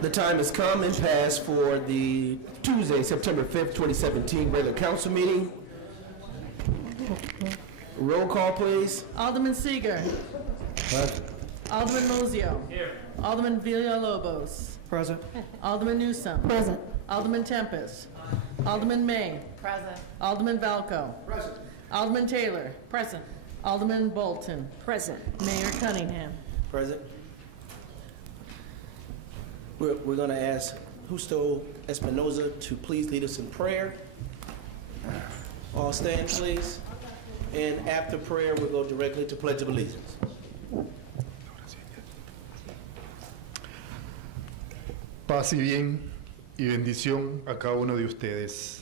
The time has come and passed for the Tuesday, September 5th, 2017 regular council meeting. Roll call, please. Alderman Seager. Present. Alderman Mozio. Here. Alderman Villalobos. Present. Alderman Newsome. Present. Alderman Tempest. Alderman May. Present. Alderman Valco. Present. Alderman Taylor. Present. Alderman Bolton. Present. Mayor Cunningham. Present. We're going to ask Justo Espinoza to please lead us in prayer. All stand, please. And after prayer, we'll go directly to Pledge of Allegiance. Paz y bien y bendición a cada uno de ustedes.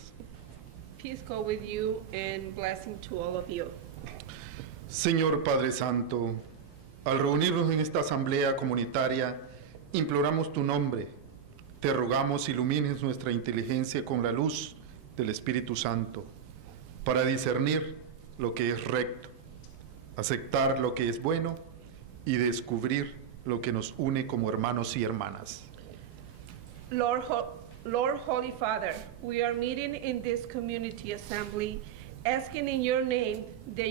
Peace go with you and blessing to all of you. Señor Padre Santo, al reunirnos en esta asamblea comunitaria, imploramos tu nombre. Te rogamos ilumines nuestra inteligencia con la luz del Espíritu Santo, para discernir lo que es recto, aceptar lo que es bueno y descubrir lo que nos une como hermanos y hermanas. Lord Holy Father, we are meeting in this community assembly, asking in your name that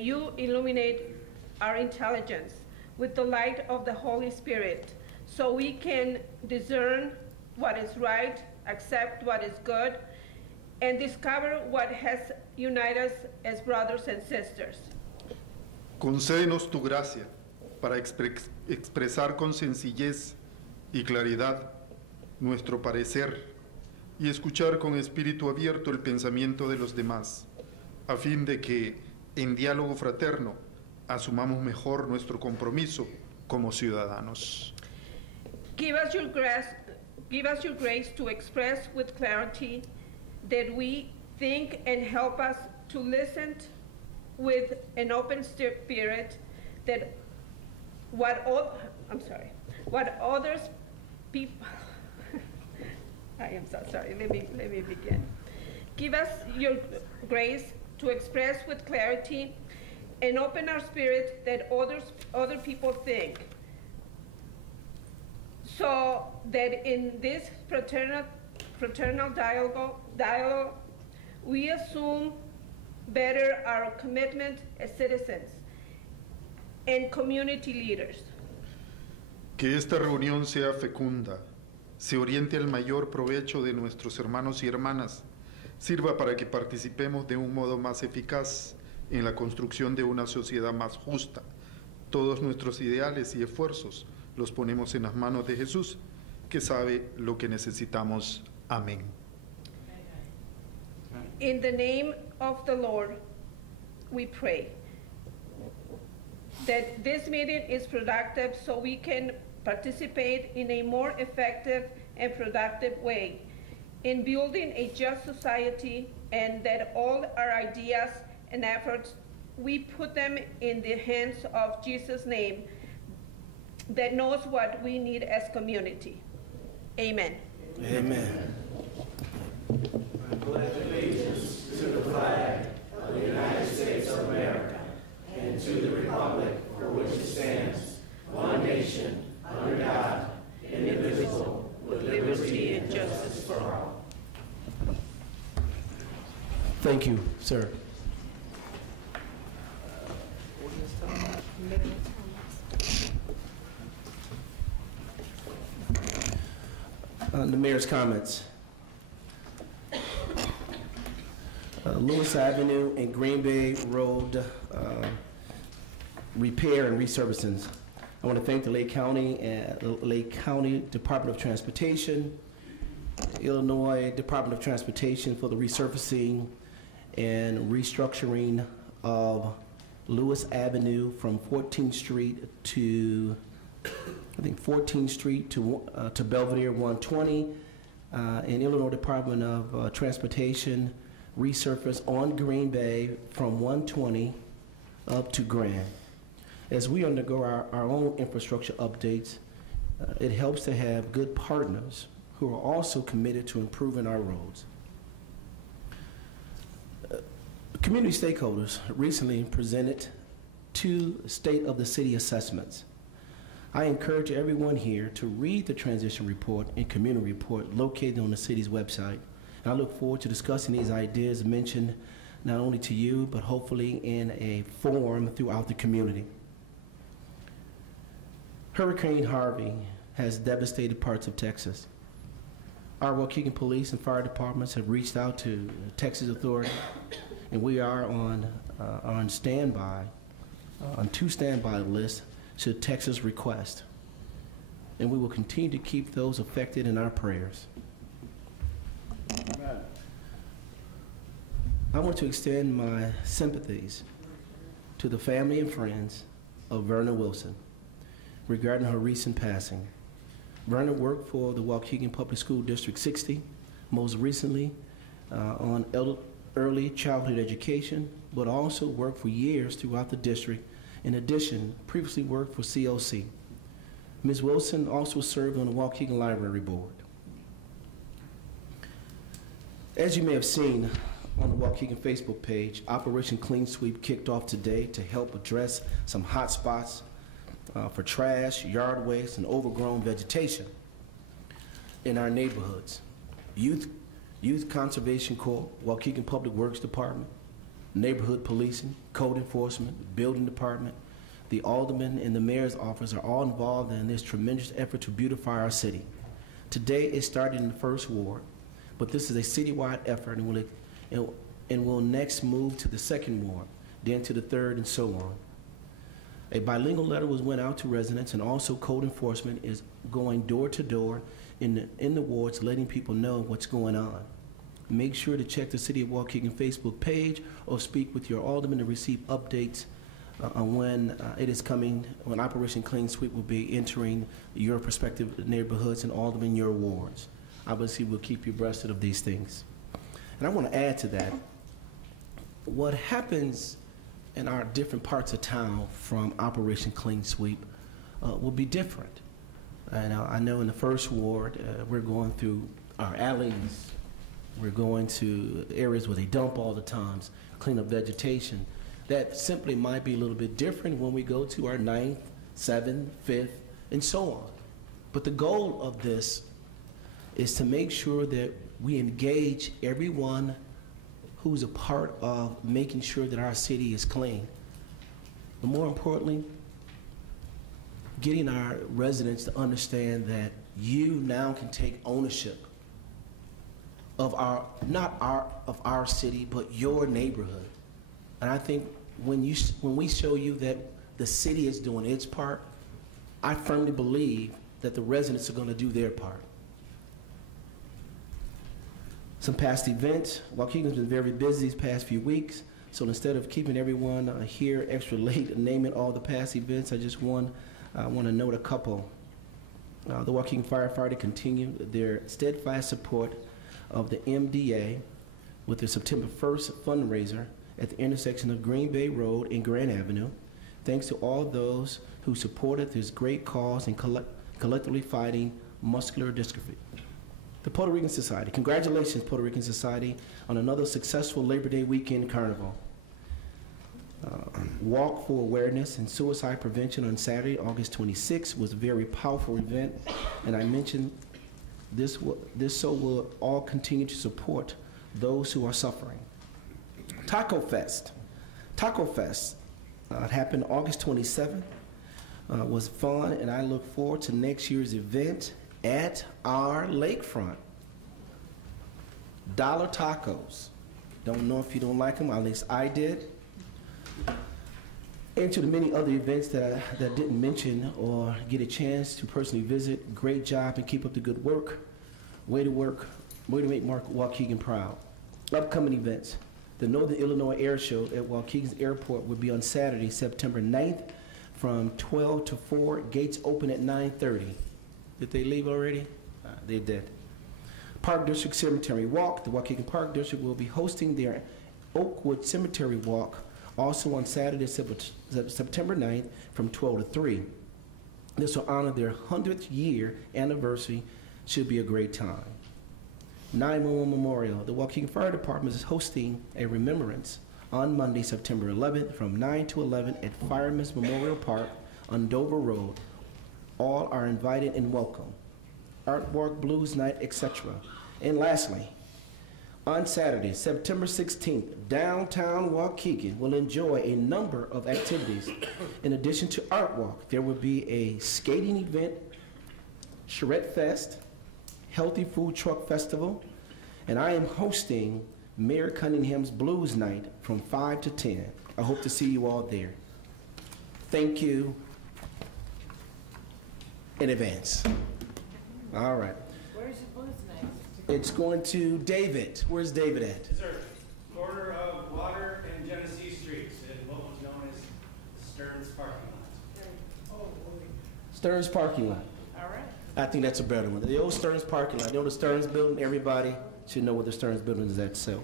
you illuminate our intelligence with the light of the Holy Spirit, so we can discern what is right, accept what is good, and discover what has united us as brothers and sisters. Concédenos tu gracia para expresar con sencillez y claridad nuestro parecer y escuchar con espíritu abierto el pensamiento de los demás, a fin de que, en diálogo fraterno, asumamos mejor nuestro compromiso como ciudadanos. Give us your grace to express with clarity that we think, and help us to listen with an open spirit that what others people I am so sorry, let me begin. Give us your grace to express with clarity and open our spirit that other people think, so that in this fraternal dialogue, we assume better our commitment as citizens and community leaders. Que esta reunión sea fecunda, se oriente al mayor provecho de nuestros hermanos y hermanas, sirva para que participemos de un modo más eficaz en la construcción de una sociedad más justa. Todos nuestros ideales y esfuerzos los ponemos en las manos de Jesús, que sabe lo que necesitamos. Amén. In the name of the Lord, we pray that this meeting is productive so we can participate in a more effective and productive way in building a just society, and that all our ideas and efforts, we put them in the hands of Jesus' name that knows what we need as community. Amen. Amen. I pledge allegiance to the flag of the United States of America and to the republic for which it stands, one nation, under God, indivisible, with liberty and justice for all. Thank you, sir. The mayor's comments. Lewis Avenue and Green Bay Road repair and resurfacing. I want to thank the Lake County Department of Transportation, Illinois Department of Transportation for the resurfacing and restructuring of Lewis Avenue from 14th Street to, I think, 14th Street to Belvedere 120, and Illinois Department of Transportation resurface on Green Bay from 120 up to Grand. As we undergo our own infrastructure updates, it helps to have good partners who are also committed to improving our roads. Community stakeholders recently presented two State of the City assessments. I encourage everyone here to read the transition report and community report located on the city's website. And I look forward to discussing these ideas mentioned not only to you, but hopefully in a forum throughout the community. Hurricane Harvey has devastated parts of Texas. Our Waukegan police and fire departments have reached out to Texas Authority, and we are on standby, on 2 standby lists should Texas request. And we will continue to keep those affected in our prayers. I want to extend my sympathies to the family and friends of Verna Wilson regarding her recent passing. Verna worked for the Waukegan Public School District 60, most recently on early childhood education, but also worked for years throughout the district. In addition, previously worked for COC. Ms. Wilson also served on the Waukegan Library Board. As you may have seen on the Waukegan Facebook page, Operation Clean Sweep kicked off today to help address some hot spots for trash, yard waste, and overgrown vegetation in our neighborhoods. Youth Conservation Corps, Waukegan Public Works Department, neighborhood policing, code enforcement, building department, the alderman and the mayor's office are all involved in this tremendous effort to beautify our city. Today it started in the 1st ward, but this is a citywide effort and will next move to the 2nd ward, then to the 3rd, and so on. A bilingual letter went out to residents, and also code enforcement is going door to door in the wards, letting people know what's going on. Make sure to check the City of Waukegan Facebook page or speak with your alderman to receive updates on when it is coming, when Operation Clean Sweep will be entering your prospective neighborhoods and aldermen your wards. Obviously, we'll keep you abreast of these things. And I want to add to that, what happens in our different parts of town from Operation Clean Sweep will be different. And I know in the 1st ward, we're going through our alleys. We're going to areas where they dump all the times, clean up vegetation. That simply might be a little bit different when we go to our 9th, 7th, 5th, and so on. But the goal of this is to make sure that we engage everyone who's a part of making sure that our city is clean. But more importantly, getting our residents to understand that you now can take ownership of of our city, but your neighborhood. And I think when we show you that the city is doing its part, I firmly believe that the residents are going to do their part. Some past events. Waukegan's been very busy these past few weeks, so instead of keeping everyone here extra late and naming all the past events, I just want to note a couple. The Waukegan firefighter continued their steadfast support of the MDA with their September 1st fundraiser at the intersection of Green Bay Road and Grand Avenue. Thanks to all those who supported this great cause in collectively fighting muscular dystrophy. The Puerto Rican Society. Congratulations, Puerto Rican Society, on another successful Labor Day weekend carnival. Walk for Awareness and Suicide Prevention on Saturday, August 26th was a very powerful event, and I mentioned this so will all continue to support those who are suffering. Taco Fest. Taco Fest happened August 27th. Was fun, and I look forward to next year's event at our lakefront. Dollar tacos. Don't know if you don't like them, at least I did. And to the many other events that didn't mention or get a chance to personally visit, great job and keep up the good work. Way to make Waukegan proud. Upcoming events. The Northern Illinois Air Show at Waukegan's Airport will be on Saturday, September 9th from 12 to 4. Gates open at 9:30. Did they leave already? They did. Park District Cemetery Walk. The Waukegan Park District will be hosting their Oakwood Cemetery Walk also on Saturday, September 9th from 12 to 3. This will honor their 100th year anniversary. Should be a great time. 911 Memorial. The Waukegan Fire Department is hosting a remembrance on Monday, September 11th from 9 to 11 at Fireman's Memorial Park on Dover Road. All are invited and welcome. Art Walk, Blues Night, etc. And lastly, on Saturday, September 16th, downtown Waukegan will enjoy a number of activities. In addition to Art Walk, there will be a skating event, charrette fest, healthy food truck festival, and I am hosting Mayor Cunningham's Blues Night from 5 to 10. I hope to see you all there. Thank you in advance. All right. Where's your blues night? It's going to David. Where's David at? Sir, corner of Water and Genesee Streets in what was known as Stearns parking lot. Stearns parking lot. All right. I think that's a better one. The old Stearns parking lot. You know the Stearns building? Everybody should know where the Stearns building is at. So,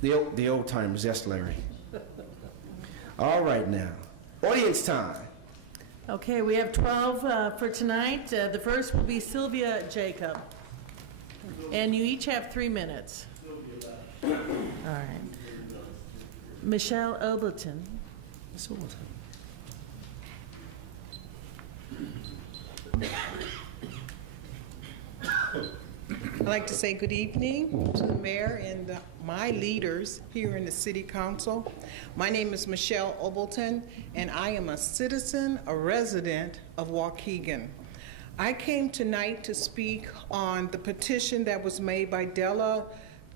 the old timers. Yes, Larry. All right now, audience time. Okay, we have 12 for tonight. The first will be Sylvia Jacob. And you each have 3 minutes. All right. Michelle Obleton. It's all time. I'd like to say good evening to the mayor and my leaders here in the city council. My name is Michelle Obleton, and I am a citizen, a resident of Waukegan. I came tonight to speak on the petition that was made by Della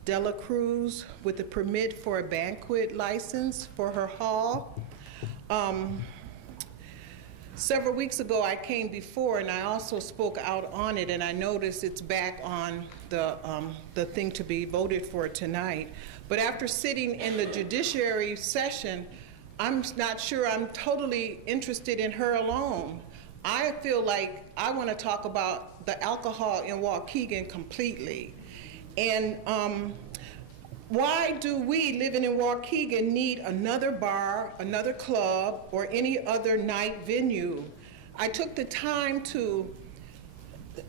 Cruz with a permit for a banquet license for her hall. Several weeks ago, I came before and I also spoke out on it, and I noticed it's back on the thing to be voted for tonight. But after sitting in the judiciary session, I'm not sure I'm totally interested in her alone. I feel like I want to talk about the alcohol in Waukegan completely. And why do we living in Waukegan need another bar, another club, or any other night venue? I took the time to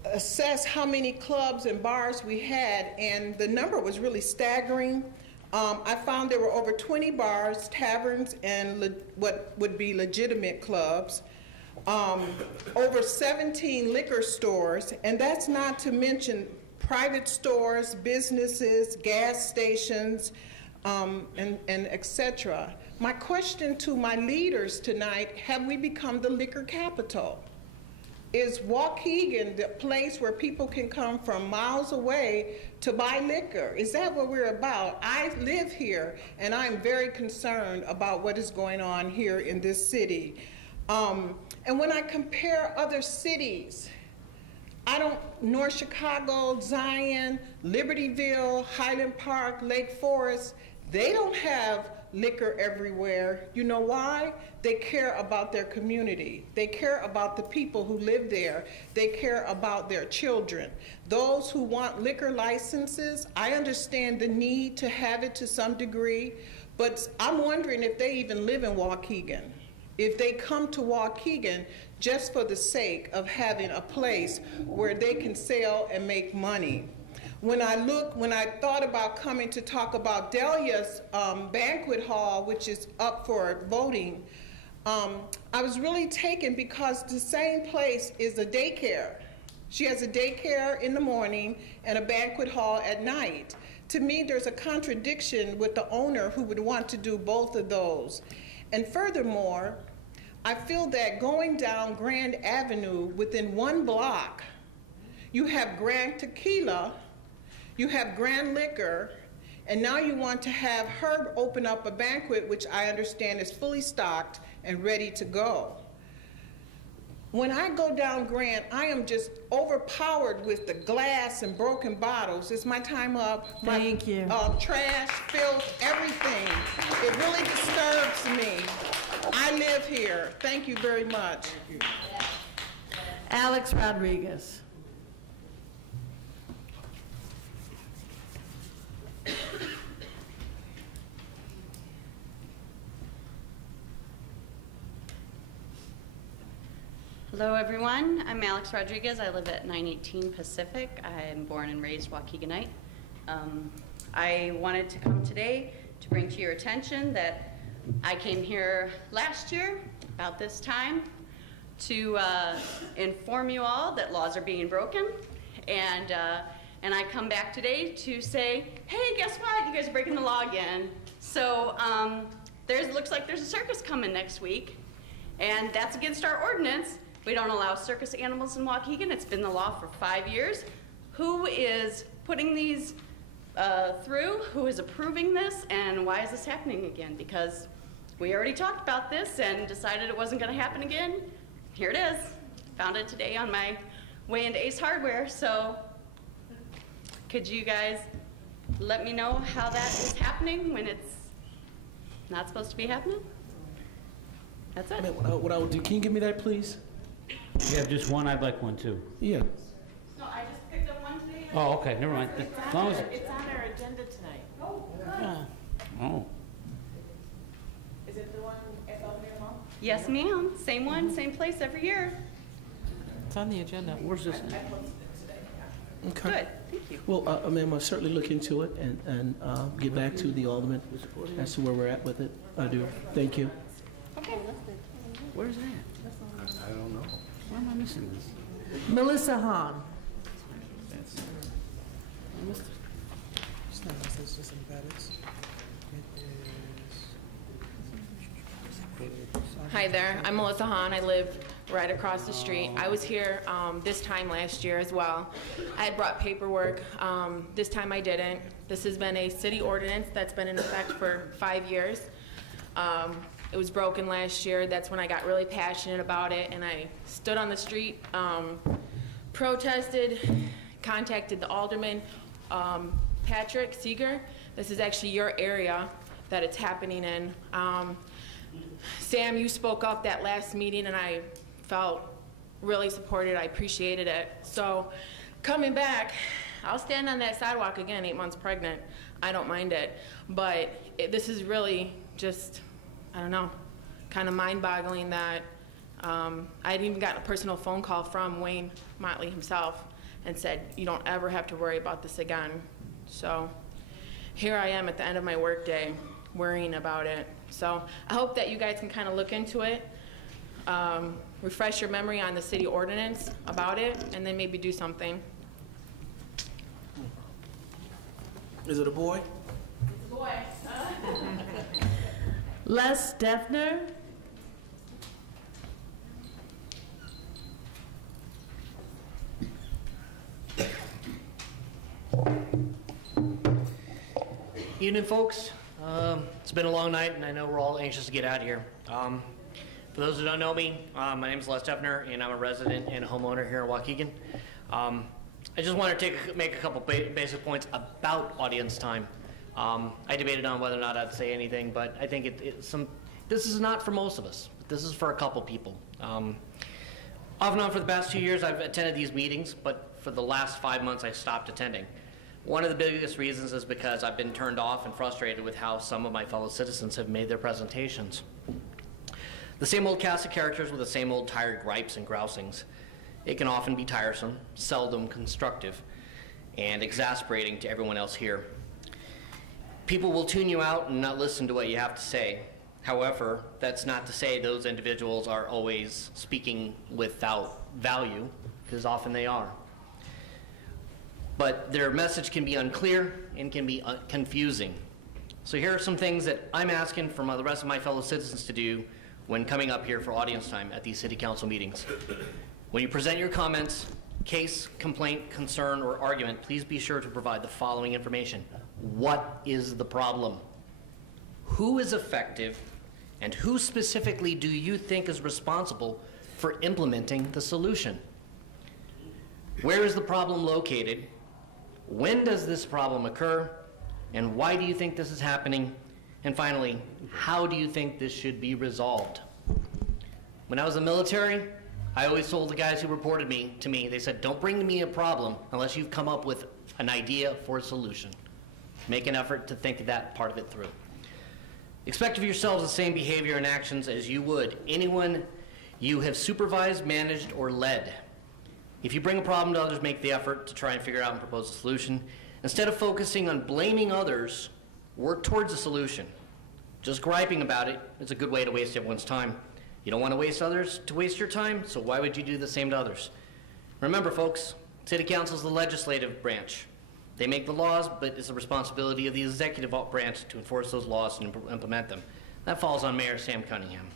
assess how many clubs and bars we had, and the number was really staggering. I found there were over 20 bars, taverns, and what would be legitimate clubs, over 17 liquor stores, and that's not to mention private stores, businesses, gas stations, and etc. My question to my leaders tonight, have we become the liquor capital? Is Waukegan the place where people can come from miles away to buy liquor? Is that what we're about? I live here, and I'm very concerned about what is going on here in this city. And when I compare other cities, North Chicago, Zion, Libertyville, Highland Park, Lake Forest, they don't have liquor everywhere. You know why? They care about their community. They care about the people who live there. They care about their children. Those who want liquor licenses, I understand the need to have it to some degree, but I'm wondering if they even live in Waukegan. If they come to Waukegan just for the sake of having a place where they can sell and make money. When I thought about coming to talk about Delia's banquet hall, which is up for voting, I was really taken because the same place is a daycare. She has a daycare in the morning and a banquet hall at night. To me, there's a contradiction with the owner who would want to do both of those. And furthermore, I feel that going down Grand Avenue within 1 block, you have Grand Tequila, you have Grand Liquor, and now you want to have her open up a banquet, which I understand is fully stocked and ready to go. When I go down Grand, I am just overpowered with the glass and broken bottles. Is my time up? Thank you. Trash, filth, everything. It really disturbs me. I live here. Thank you very much. Thank you. Alex Rodriguez. Hello everyone, I'm Alex Rodriguez. I live at 918 Pacific. I am born and raised Waukeganite. I wanted to come today to bring to your attention that I came here last year about this time to inform you all that laws are being broken, and I come back today to say, hey, guess what? You guys are breaking the law again. So looks like there's a circus coming next week, and that's against our ordinance. We don't allow circus animals in Waukegan. It's been the law for 5 years. Who is putting these through? Who is approving this? And why is this happening again? Because we already talked about this and decided it wasn't going to happen again. Here it is. Found it today on my way into Ace Hardware. So could you guys let me know how that is happening when it's not supposed to be happening? That's it. What I would do, can you give me that, please? You have just one, I'd like one too. Yeah. No, I just picked up one today. Oh, okay, never mind. As long as, It's on our agenda tonight. Oh, good. Yeah. oh, Is it the one at Almere Mall? Yes, ma'am. Same one, same place every year. It's on the agenda. where's this? Okay. Good, thank you. Well, ma'am, I'll certainly look into it and get back to the alderman as to where we're at with it. I do. Thank you. Okay. Where's that? I don't know. Why am I missing this? Melissa Hahn. Hi there, I'm Melissa Hahn. I live right across the street. I was here this time last year as well. I had brought paperwork. This time I didn't. This has been a city ordinance that's been in effect for 5 years. It was broken last year. That's when I got really passionate about it, and I stood on the street, protested, contacted the alderman, Patrick Seeger. This is actually your area that it's happening in. Sam, you spoke up that last meeting, and I felt really supported. I appreciated it. So coming back, I'll stand on that sidewalk again, 8 months pregnant. I don't mind it. But this is really just, I don't know, kind of mind-boggling that I had even gotten a personal phone call from Wayne Motley himself and said, you don't ever have to worry about this again. So here I am at the end of my workday worrying about it. So I hope that you guys can kind of look into it, refresh your memory on the city ordinance about it, and then maybe do something. Is it a boy? It's a boy. Les Defner. Evening, folks. It's been a long night, and I know we're all anxious to get out of here. For those who don't know me, my name is Les Defner, and I'm a resident and a homeowner here in Waukegan. I just want to make a couple basic points about audience time. I debated on whether or not I'd say anything, but I think this is not for most of us. This is for a couple people. Off and on for the past 2 years, I've attended these meetings, but for the last 5 months, I stopped attending. One of the biggest reasons is because I've been turned off and frustrated with how some of my fellow citizens have made their presentations. The same old cast of characters with the same old tired gripes and grousings. It can often be tiresome, seldom constructive, and exasperating to everyone else here. People will tune you out and not listen to what you have to say. However, that's not to say those individuals are always speaking without value, because often they are. But their message can be unclear and can be confusing. So here are some things that I'm asking from the rest of my fellow citizens to do when coming up here for audience time at these city council meetings. When you present your comments, case, complaint, concern, or argument, please be sure to provide the following information. What is the problem? Who is effective, and who specifically do you think is responsible for implementing the solution? Where is the problem located? When does this problem occur? And why do you think this is happening? And finally, how do you think this should be resolved? When I was in the military, I always told the guys who reported to me, they said, don't bring me a problem unless you've come up with an idea for a solution. Make an effort to think that part of it through. Expect of yourselves the same behavior and actions as you would anyone you have supervised, managed, or led. If you bring a problem to others, make the effort to try and figure out and propose a solution. Instead of focusing on blaming others, work towards a solution. Just griping about it is a good way to waste everyone's time. You don't want to waste your time, so why would you do the same to others? Remember, folks, City Council is the legislative branch. They make the laws, but it's the responsibility of the executive branch to enforce those laws and implement them. That falls on Mayor Sam Cunningham.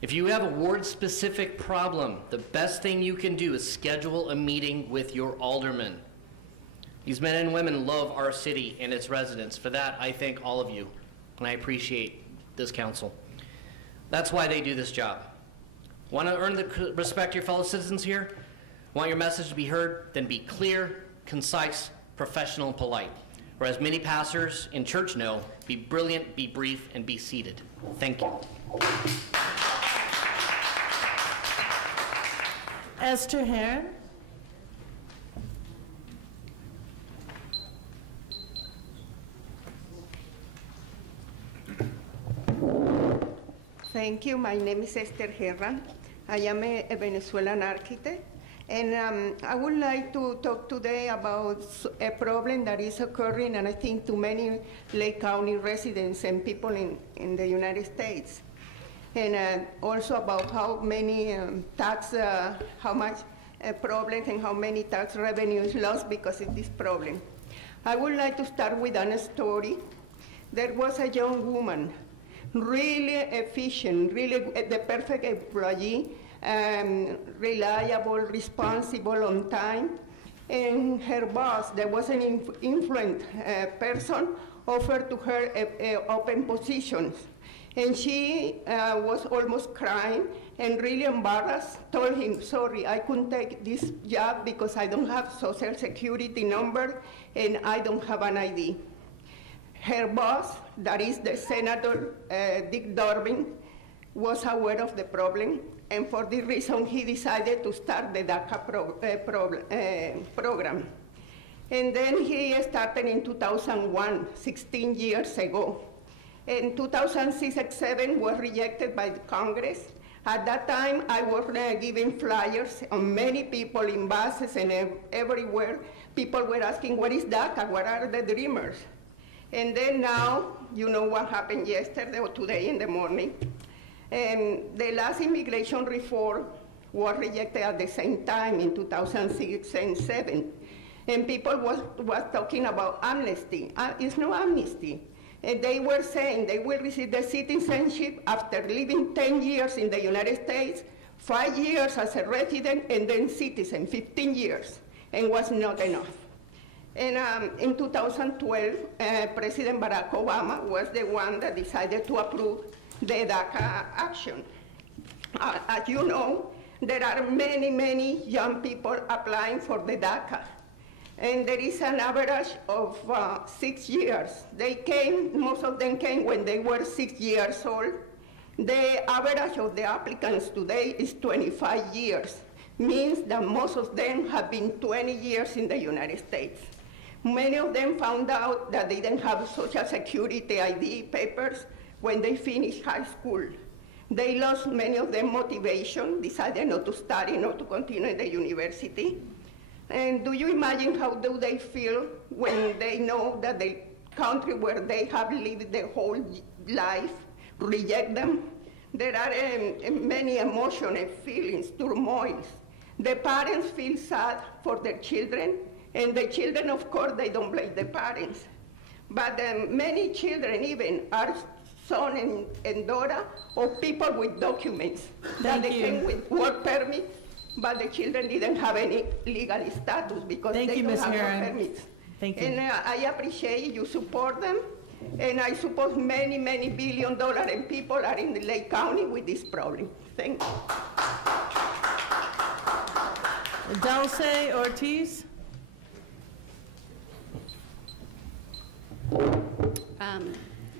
If you have a ward-specific problem, the best thing you can do is schedule a meeting with your alderman. These men and women love our city and its residents. For that, I thank all of you, and I appreciate this council. That's why they do this job. Want to earn the respect of your fellow citizens here? Want your message to be heard? Then be clear, concise, professional, and polite. Or as many pastors in church know, be brilliant, be brief, and be seated. Thank you. Esther Heron. Thank you. My name is Esther Herran. I am a Venezuelan architect. And I would like to talk today about a problem that is occurring, and I think to many Lake County residents and people in the United States. And also about how many how much problems and how many tax revenue is lost because of this problem. I would like to start with a story. There was a young woman, really efficient, really the perfect employee, reliable, responsible, on time. And her boss, there was an influent person, offered to her open positions. And she was almost crying and really embarrassed, told him, sorry, I couldn't take this job because I don't have social security number and I don't have an ID. Her boss, that is the Senator Dick Durbin, was aware of the problem, and for this reason he decided to start the DACA program. And then he started in 2001, 16 years ago. In 2006-07 was rejected by the Congress. At that time, I was giving flyers on many people in buses and everywhere. People were asking, what is DACA? What are the dreamers? And then now, you know what happened yesterday or today in the morning. The last immigration reform was rejected at the same time in 2006 and 2007. And people was talking about amnesty. It's no amnesty. And they were saying they will receive the citizenship after living 10 years in the United States, 5 years as a resident, and then citizen, 15 years, and was not enough. And in 2012, President Barack Obama was the one that decided to approve the DACA action. As you know, there are many, many young people applying for the DACA. And there is an average of 6 years. They came, most of them came when they were 6 years old. The average of the applicants today is 25 years. Means that most of them have been 20 years in the United States. Many of them found out that they didn't have Social Security ID papers when they finished high school. They lost, many of them, motivation, decided not to study, not to continue in the university. And do you imagine how do they feel when they know that the country where they have lived their whole life reject them? There are many emotional feelings, turmoils. The parents feel sad for their children, and the children, of course, they don't blame the parents. But many children even are son and daughter of people with documents that they came with work permits, but the children didn't have any legal status because they don't have work permits. Thank you. And I appreciate you support them, and I suppose many, many $1 billion and people are in the Lake County with this problem. Thank you. Dulce Ortiz.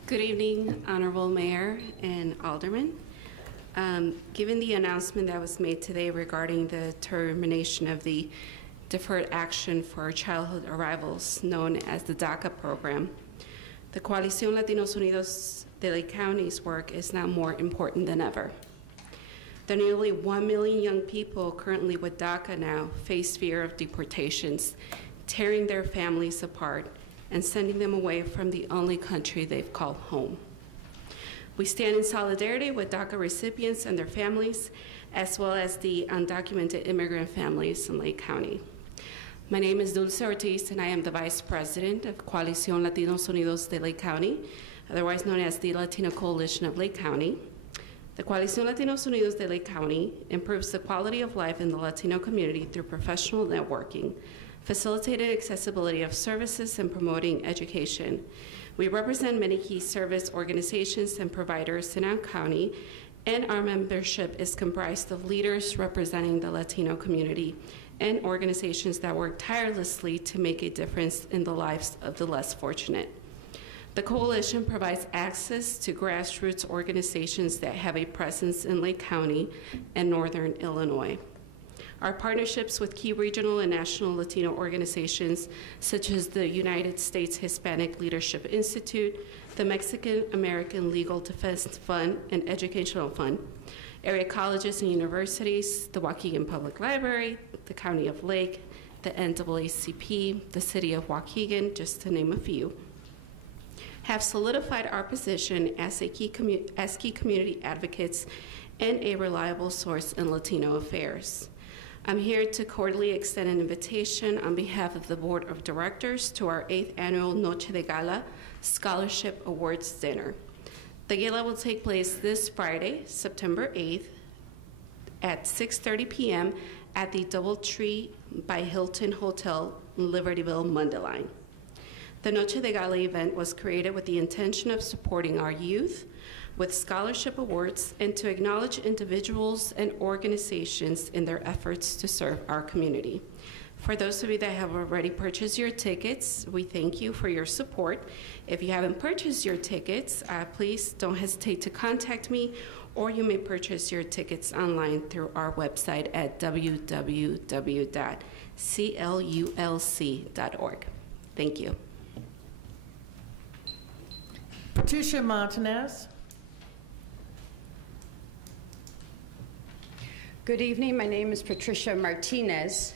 Good evening, Honorable Mayor and Alderman. Given the announcement that was made today regarding the termination of the Deferred Action for Childhood Arrivals, known as the DACA program, the Coalición Latinos Unidos de Lake County's work is now more important than ever. The nearly 1 million young people currently with DACA now face fear of deportations, tearing their families apart and sending them away from the only country they've called home. We stand in solidarity with DACA recipients and their families, as well as the undocumented immigrant families in Lake County. My name is Dulce Ortiz, and I am the Vice President of Coalición Latinos Unidos de Lake County, otherwise known as the Latino Coalition of Lake County. The Coalición Latinos Unidos de Lake County improves the quality of life in the Latino community through professional networking, facilitated accessibility of services, and promoting education. We represent many key service organizations and providers in our county, and our membership is comprised of leaders representing the Latino community and organizations that work tirelessly to make a difference in the lives of the less fortunate. The coalition provides access to grassroots organizations that have a presence in Lake County and Northern Illinois. Our partnerships with key regional and national Latino organizations, such as the United States Hispanic Leadership Institute, the Mexican American Legal Defense Fund and Educational Fund, area colleges and universities, the Waukegan Public Library, the County of Lake, the NAACP, the City of Waukegan, just to name a few, have solidified our position as key community advocates and a reliable source in Latino affairs. I'm here to cordially extend an invitation on behalf of the Board of Directors to our 8th Annual Noche de Gala Scholarship Awards Dinner. The gala will take place this Friday, September 8th at 6:30 p.m. at the DoubleTree by Hilton Hotel in Libertyville, Mundelein. The Noche de Gala event was created with the intention of supporting our youth with scholarship awards and to acknowledge individuals and organizations in their efforts to serve our community. For those of you that have already purchased your tickets, we thank you for your support. If you haven't purchased your tickets, please don't hesitate to contact me, or you may purchase your tickets online through our website at www.clulc.org. Thank you. Patricia Martinez. Good evening. My name is Patricia Martinez,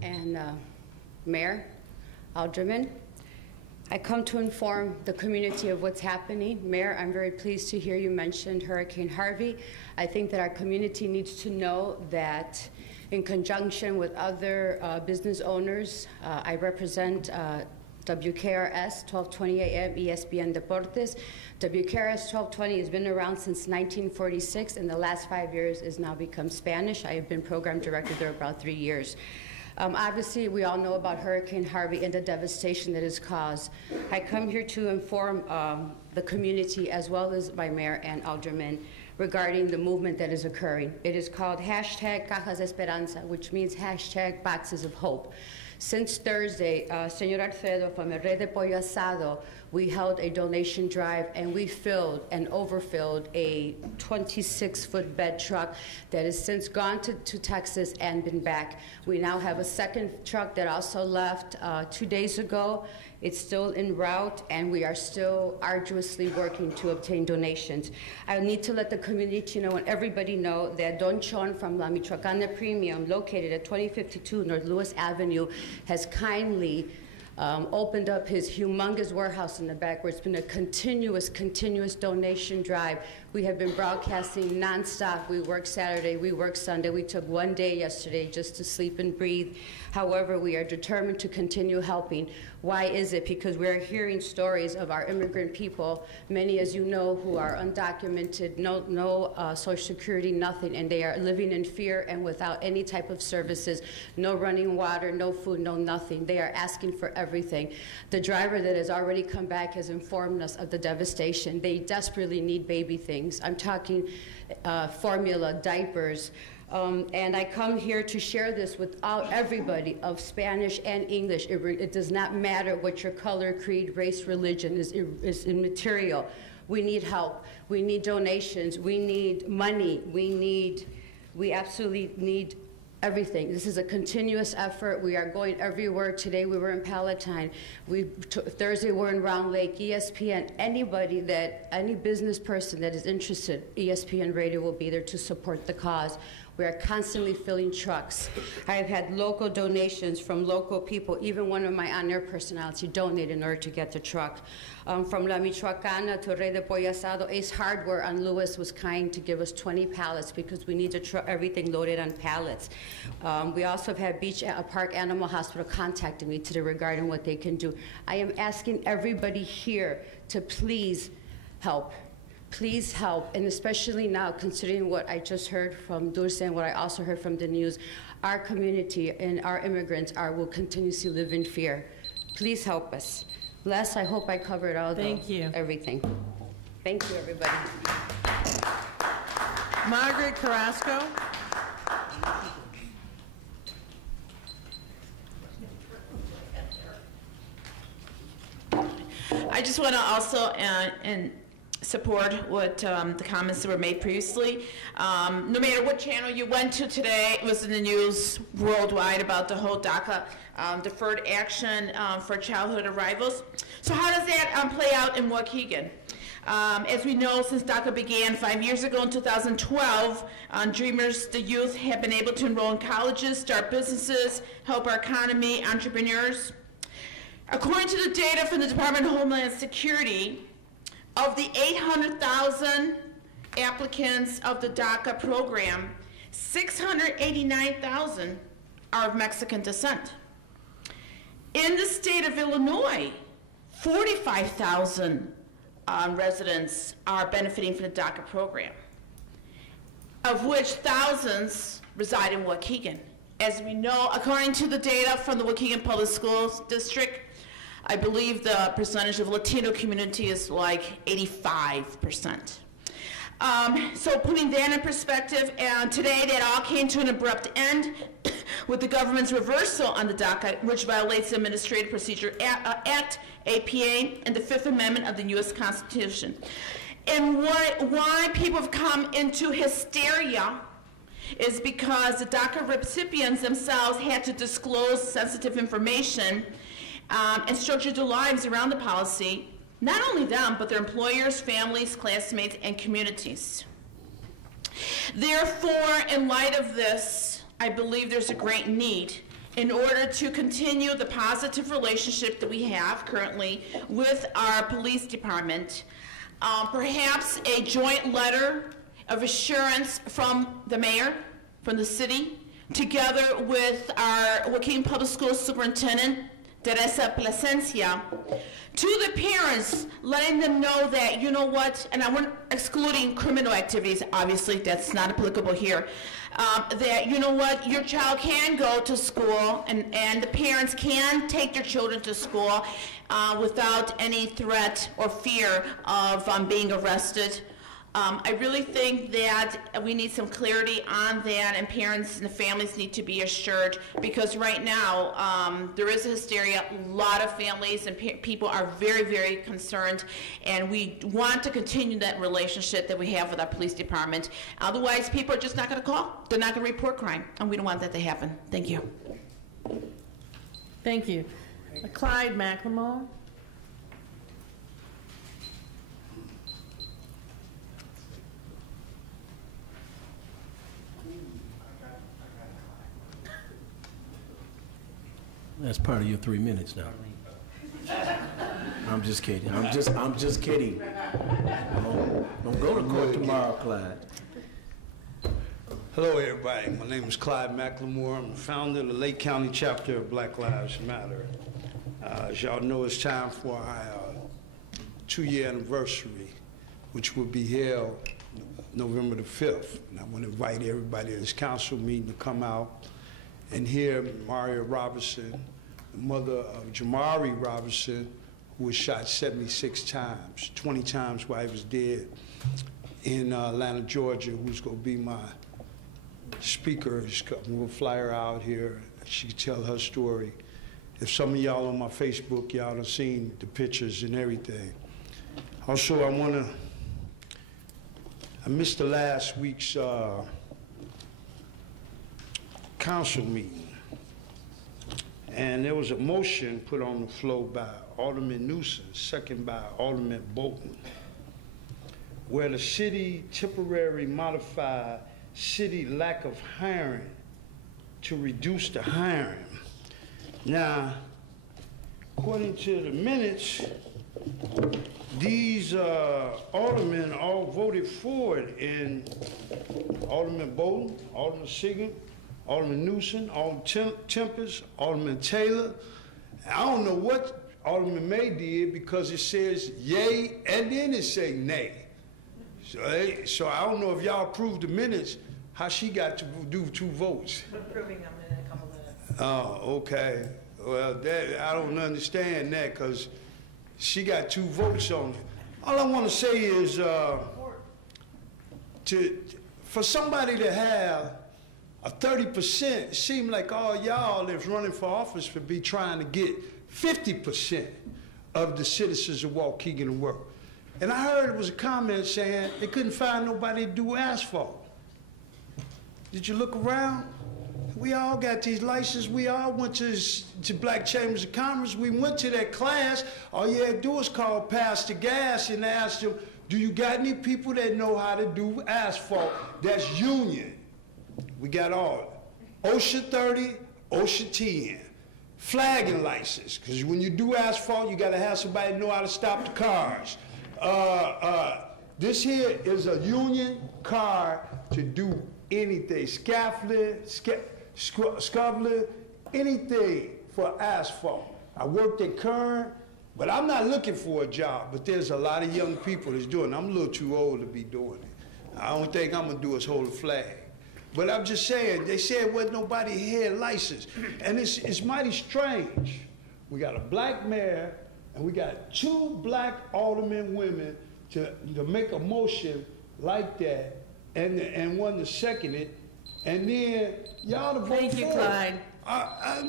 and Mayor, Alderman, I come to inform the community of what's happening. Mayor, I'm very pleased to hear you mention Hurricane Harvey. I think that our community needs to know that in conjunction with other business owners, I represent WKRS 1220 AM ESPN Deportes. WKRS 1220 has been around since 1946. In the last 5 years has now become Spanish. I have been program director there about 3 years. Obviously, we all know about Hurricane Harvey and the devastation that it's caused. I come here to inform the community as well as my mayor and aldermen regarding the movement that is occurring. It is called hashtag Cajas de Esperanza, which means hashtag Boxes of Hope. Since Thursday, Señor Alfredo from El Rey de Pollo Asado, we held a donation drive and we filled and overfilled a 26-foot bed truck that has since gone to Texas and been back. We now have a second truck that also left 2 days ago. It's still en route, and we are still arduously working to obtain donations. I need to let the community know and everybody know that Don Chon from La Michoacana Premium, located at 2052 North Lewis Avenue, has kindly opened up his humongous warehouse in the back where it's been a continuous donation drive. We have been broadcasting nonstop. We work Saturday, we work Sunday. We took 1 day yesterday just to sleep and breathe. However, we are determined to continue helping. Why is it? Because we're hearing stories of our immigrant people, many, as you know, who are undocumented, no Social Security, nothing, and they are living in fear and without any type of services, no running water, no food, no nothing. They are asking for everything. The driver that has already come back has informed us of the devastation. They desperately need baby things. I'm talking formula, diapers, and I come here to share this with everybody of Spanish and English. It does not matter what your color, creed, race, religion is immaterial. We need help. We need donations. We need money. We absolutely need everything. This is a continuous effort. We are going everywhere. Today we were in Palatine. Thursday we're in Round Lake. ESPN, any business person that is interested, ESPN Radio will be there to support the cause. We are constantly filling trucks. I have had local donations from local people. Even one of my on-air personality donated in order to get the truck. From La Michoacana to Rey de Pollo Asado, Ace Hardware on Lewis was kind to give us 20 pallets because we need everything loaded on pallets. We also have had Park Animal Hospital contacting me today regarding what they can do. I am asking everybody here to please help. Please help, and especially now, considering what I just heard from Dulce and what I also heard from the news, our community and our immigrants will continuously live in fear. Please help us. Les, I hope I covered everything. Thank you, everybody. Margaret Carrasco. I just want to also support what the comments that were made previously. No matter what channel you went to today, it was in the news worldwide about the whole DACA deferred action for childhood arrivals. So how does that play out in Waukegan? As we know, since DACA began 5 years ago in 2012, Dreamers, the youth, have been able to enroll in colleges, start businesses, help our economy, entrepreneurs. According to the data from the Department of Homeland Security, of the 800,000 applicants of the DACA program, 689,000 are of Mexican descent. In the state of Illinois, 45,000 residents are benefiting from the DACA program, of which thousands reside in Waukegan. As we know, according to the data from the Waukegan Public Schools District, I believe the percentage of Latino community is like 85%. So putting that in perspective, and today that all came to an abrupt end with the government's reversal on the DACA, which violates the Administrative Procedure Act, APA, and the Fifth Amendment of the U.S. Constitution. And why people have come into hysteria is because the DACA recipients themselves had to disclose sensitive information and structure their lives around the policy, not only them, but their employers, families, classmates, and communities. Therefore, in light of this, I believe there's a great need in order to continue the positive relationship that we have currently with our police department, perhaps a joint letter of assurance from the mayor, from the city, together with our Waukegan Public Schools Superintendent, Teresa Plasencia, to the parents, letting them know that, you know what, and I'm excluding criminal activities, obviously that's not applicable here, that, you know what, your child can go to school and the parents can take their children to school without any threat or fear of being arrested. I really think that we need some clarity on that, and parents and the families need to be assured, because right now there is a hysteria. A lot of families and people are very, very concerned, and we want to continue that relationship that we have with our police department. Otherwise, people are just not going to call. They're not going to report crime, and we don't want that to happen. Thank you. Thank you. Clyde McLemore. That's part of your 3 minutes now. I'm just kidding. I'm just kidding. Don't go to court tomorrow, Clyde. Hello, everybody. My name is Clyde McLemore. I'm the founder of the Lake County chapter of Black Lives Matter. As y'all know, it's time for our 2-year anniversary, which will be held November the 5th. And I want to invite everybody at this council meeting to come out and hear Maria Robinson, the mother of Jamari Robinson, who was shot 76 times, 20 times while he was dead, in Atlanta, Georgia, who's going to be my speaker. I'm going to fly her out here. She can tell her story. If some of y'all on my Facebook, y'all have seen the pictures and everything. Also, I missed the last week's council meeting, and there was a motion put on the floor by Alderman Newsom, second by Alderman Bolton, where the city temporarily modified city lack of hiring to reduce the hiring. Now, according to the minutes, these aldermen all voted for it, and Alderman Bolden, Alderman Seager, Alderman Newsom, Alderman Tempest, Alderman Taylor. I don't know what Alderman May did because it says yay and then it say nay. So I don't know if y'all approved the minutes, how she got to do 2 votes. We're approving them in a couple minutes. Oh, okay. Well, that, I don't understand that because she got 2 votes on it. All I want to say is for somebody to have a 30%, it seems like all y'all that's running for office would be trying to get 50% of the citizens of Waukegan to work. And I heard it was a comment saying they couldn't find nobody to do asphalt. Did you look around? We all got these licenses. We all went to Black Chambers of Commerce. We went to that class. All you had to do was call Pastor Gas and ask them, do you got any people that know how to do asphalt? That's union. We got all. OSHA 30, OSHA 10. Flagging license, because when you do asphalt, you got to have somebody know how to stop the cars. This here is a union card to do anything. Scaffolding, scuffling, anything for asphalt. I worked at Kern, but I'm not looking for a job, but there's a lot of young people that's doing it. I'm a little too old to be doing it. I don't think I'm going to do is hold a flag. But I'm just saying, they said wasn't nobody here licensed. And it's mighty strange. We got a black mayor, and we got 2 black aldermen women to make a motion like that, and one to second it, and then y'all to vote for it. Thank you, Clyde.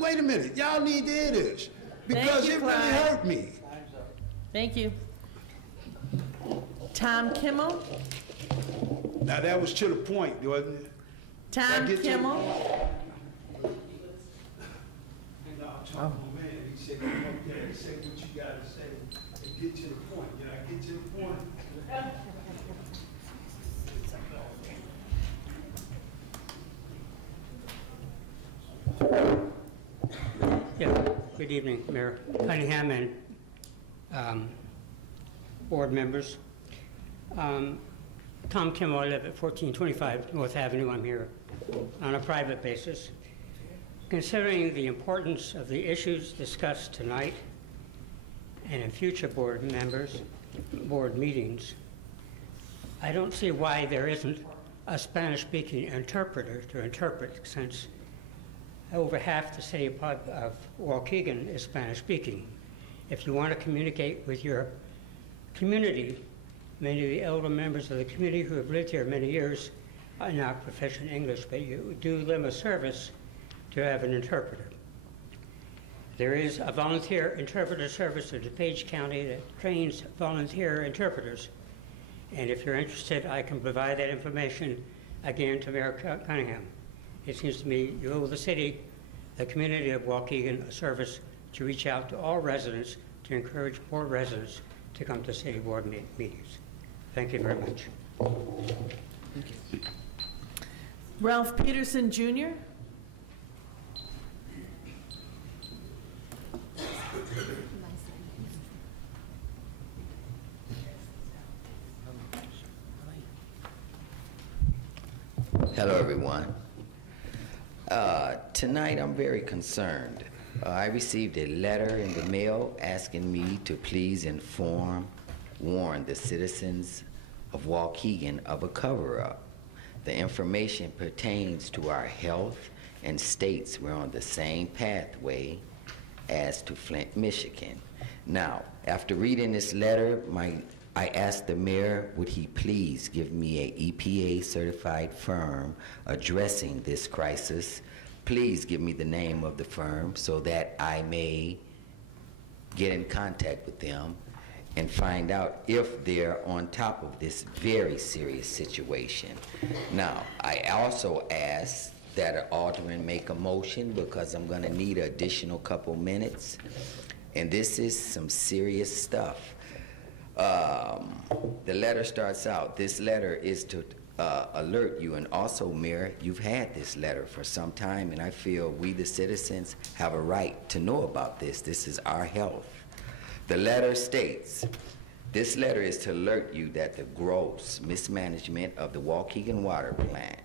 Wait a minute. Y'all need to hear this, because it really hurt me. Thank you. Tom Kimmel? Now, that was to the point, wasn't it? Tom Kimmel? Oh. Man, he said, come up there and say what you got to say and get to the point. Did I get to the point? Yeah, good evening, Mayor Cunningham and board members. Tom Kimmel, I live at 1425 North Avenue. I'm here on a private basis. Considering the importance of the issues discussed tonight and in future board meetings, I don't see why there isn't a Spanish-speaking interpreter to interpret, since over half the city of Waukegan is Spanish-speaking. If you want to communicate with your community, many of the elder members of the community who have lived here many years are not proficient English, but you do them a service to have an interpreter. There is a volunteer interpreter service in DuPage County that trains volunteer interpreters. And if you're interested, I can provide that information again to Mayor Cunningham. It seems to me you owe the city, the community of Waukegan, a service to reach out to all residents to encourage more residents to come to city board meetings. Thank you very much. Thank you. Ralph Peterson, Jr. Hello, everyone. Tonight, I'm very concerned. I received a letter in the mail asking me to please warn the citizens of Waukegan of a cover-up. The information pertains to our health and states we're on the same pathway as to Flint, Michigan. Now, after reading this letter, I asked the mayor, would he please give me an EPA-certified firm addressing this crisis? Please give me the name of the firm so that I may get in contact with them and find out if they're on top of this very serious situation. Now, I also asked that an alderman make a motion because I'm gonna need an additional couple minutes. And this is some serious stuff. The letter starts out, this letter is to alert you, and also, Mayor, you've had this letter for some time, and I feel we, the citizens, have a right to know about this. This is our health. The letter states, this letter is to alert you that the gross mismanagement of the Waukegan water plant,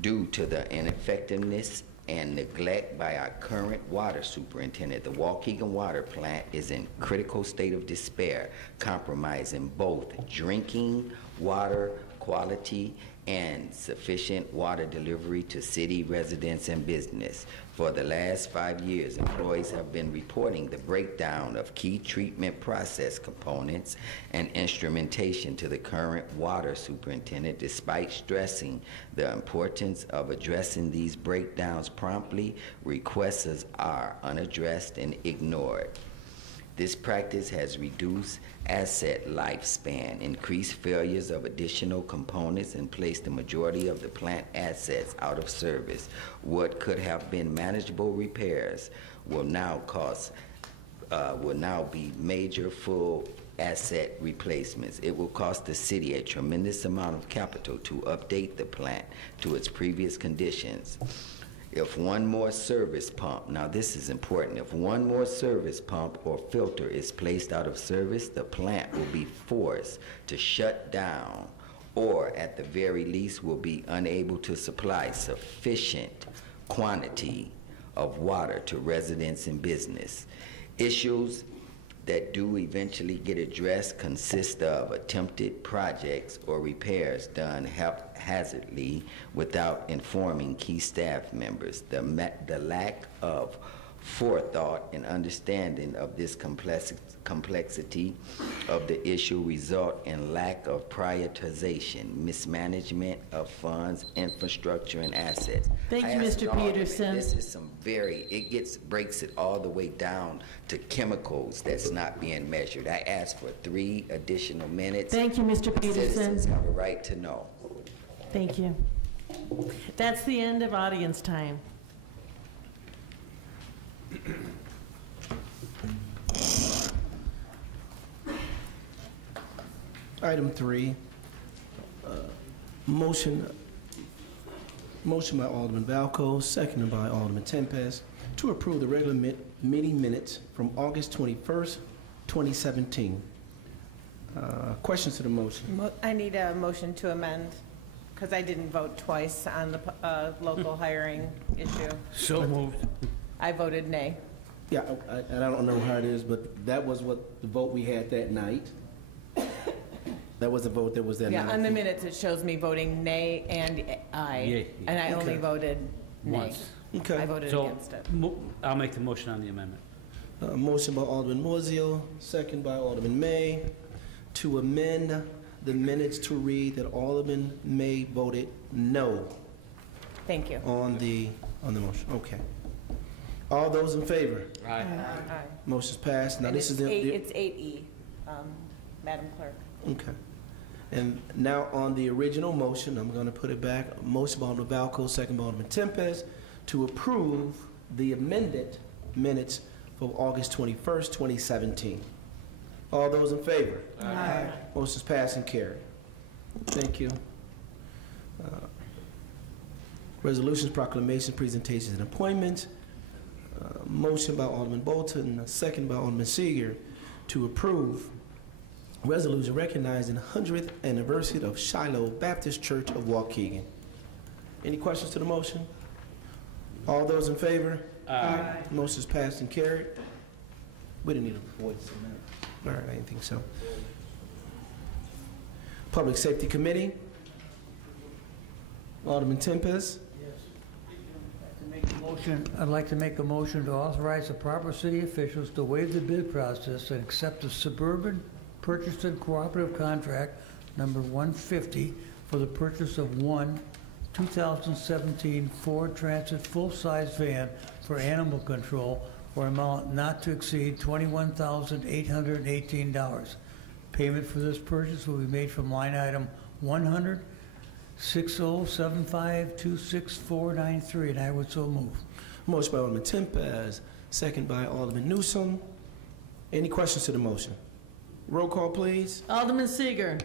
due to the ineffectiveness and neglect by our current water superintendent, the Waukegan water plant is in critical state of despair, compromising both drinking water quality and sufficient water delivery to city residents and business. For the last 5 years, employees have been reporting the breakdown of key treatment process components and instrumentation to the current water superintendent, despite stressing the importance of addressing these breakdowns promptly. Requests are unaddressed and ignored. This practice has reduced asset lifespan, increased failures of additional components, and placed the majority of the plant assets out of service. What could have been manageable repairs will now be major full asset replacements. It will cost the city a tremendous amount of capital to update the plant to its previous conditions. If one more service pump, now this is important, if one more service pump or filter is placed out of service, the plant will be forced to shut down, or at the very least will be unable to supply sufficient quantity of water to residents and business. Issues that do eventually get addressed consist of attempted projects or repairs done haphazardly without informing key staff members. The lack of forethought and understanding of this complexity of the issue result in lack of prioritization, mismanagement of funds, infrastructure, and assets. Thank you, Mr. Peterson. This is some breaks it all the way down to chemicals that's not being measured. I asked for 3 additional minutes. Thank you, Mr. Peterson. Citizens have a right to know. Thank you. That's the end of audience time. Item 3, motion by Alderman Valco, seconded by Alderman Tempest, to approve the regular meeting minutes from August 21st, 2017. Questions to the motion? I need a motion to amend, because I didn't vote twice on the local hiring issue. So moved. I voted nay. Yeah, and I don't know how it is, but that was what the vote we had that night. That was the vote that was that night. Yeah, on the minutes it shows me voting nay and aye, and I only voted nay. Once. Okay. I voted against it. I'll make the motion on the amendment. Motion by Alderman Moiseo, second by Alderman May, to amend the minutes to read that Alderman May voted no. Thank you. On the motion. Okay. All those in favor? Aye. Aye. Motion's passed. Now And this is it's 8E, Madam Clerk. Okay. And now on the original motion, I'm going to put it back. Motion by Alderman Valco, second by Alderman Tempest, to approve the amended minutes for August 21st, 2017. All those in favor? Aye. Motion's passed and carried. Thank you. Resolutions, proclamations, presentations, and appointments. Motion by Alderman Bolton, second by Alderman Seeger, to approve resolution recognizing the 100th anniversary of Shiloh Baptist Church of Waukegan. Any questions to the motion? All those in favor? Aye. Motion is passed and carried. We didn't need a voice on that. All right, I didn't think so. Public Safety Committee. Alderman Tempest. I'd like to make a motion to authorize the proper city officials to waive the bid process and accept the Suburban Purchasing Cooperative Contract number 150 for the purchase of one 2017 Ford Transit full-size van for animal control for an amount not to exceed $21,818. Payment for this purchase will be made from line item 100-6075-26493, and I would so move. Motion by Alderman Tempest, second by Alderman Newsom. Any questions to the motion? Roll call, please. Alderman Seeger.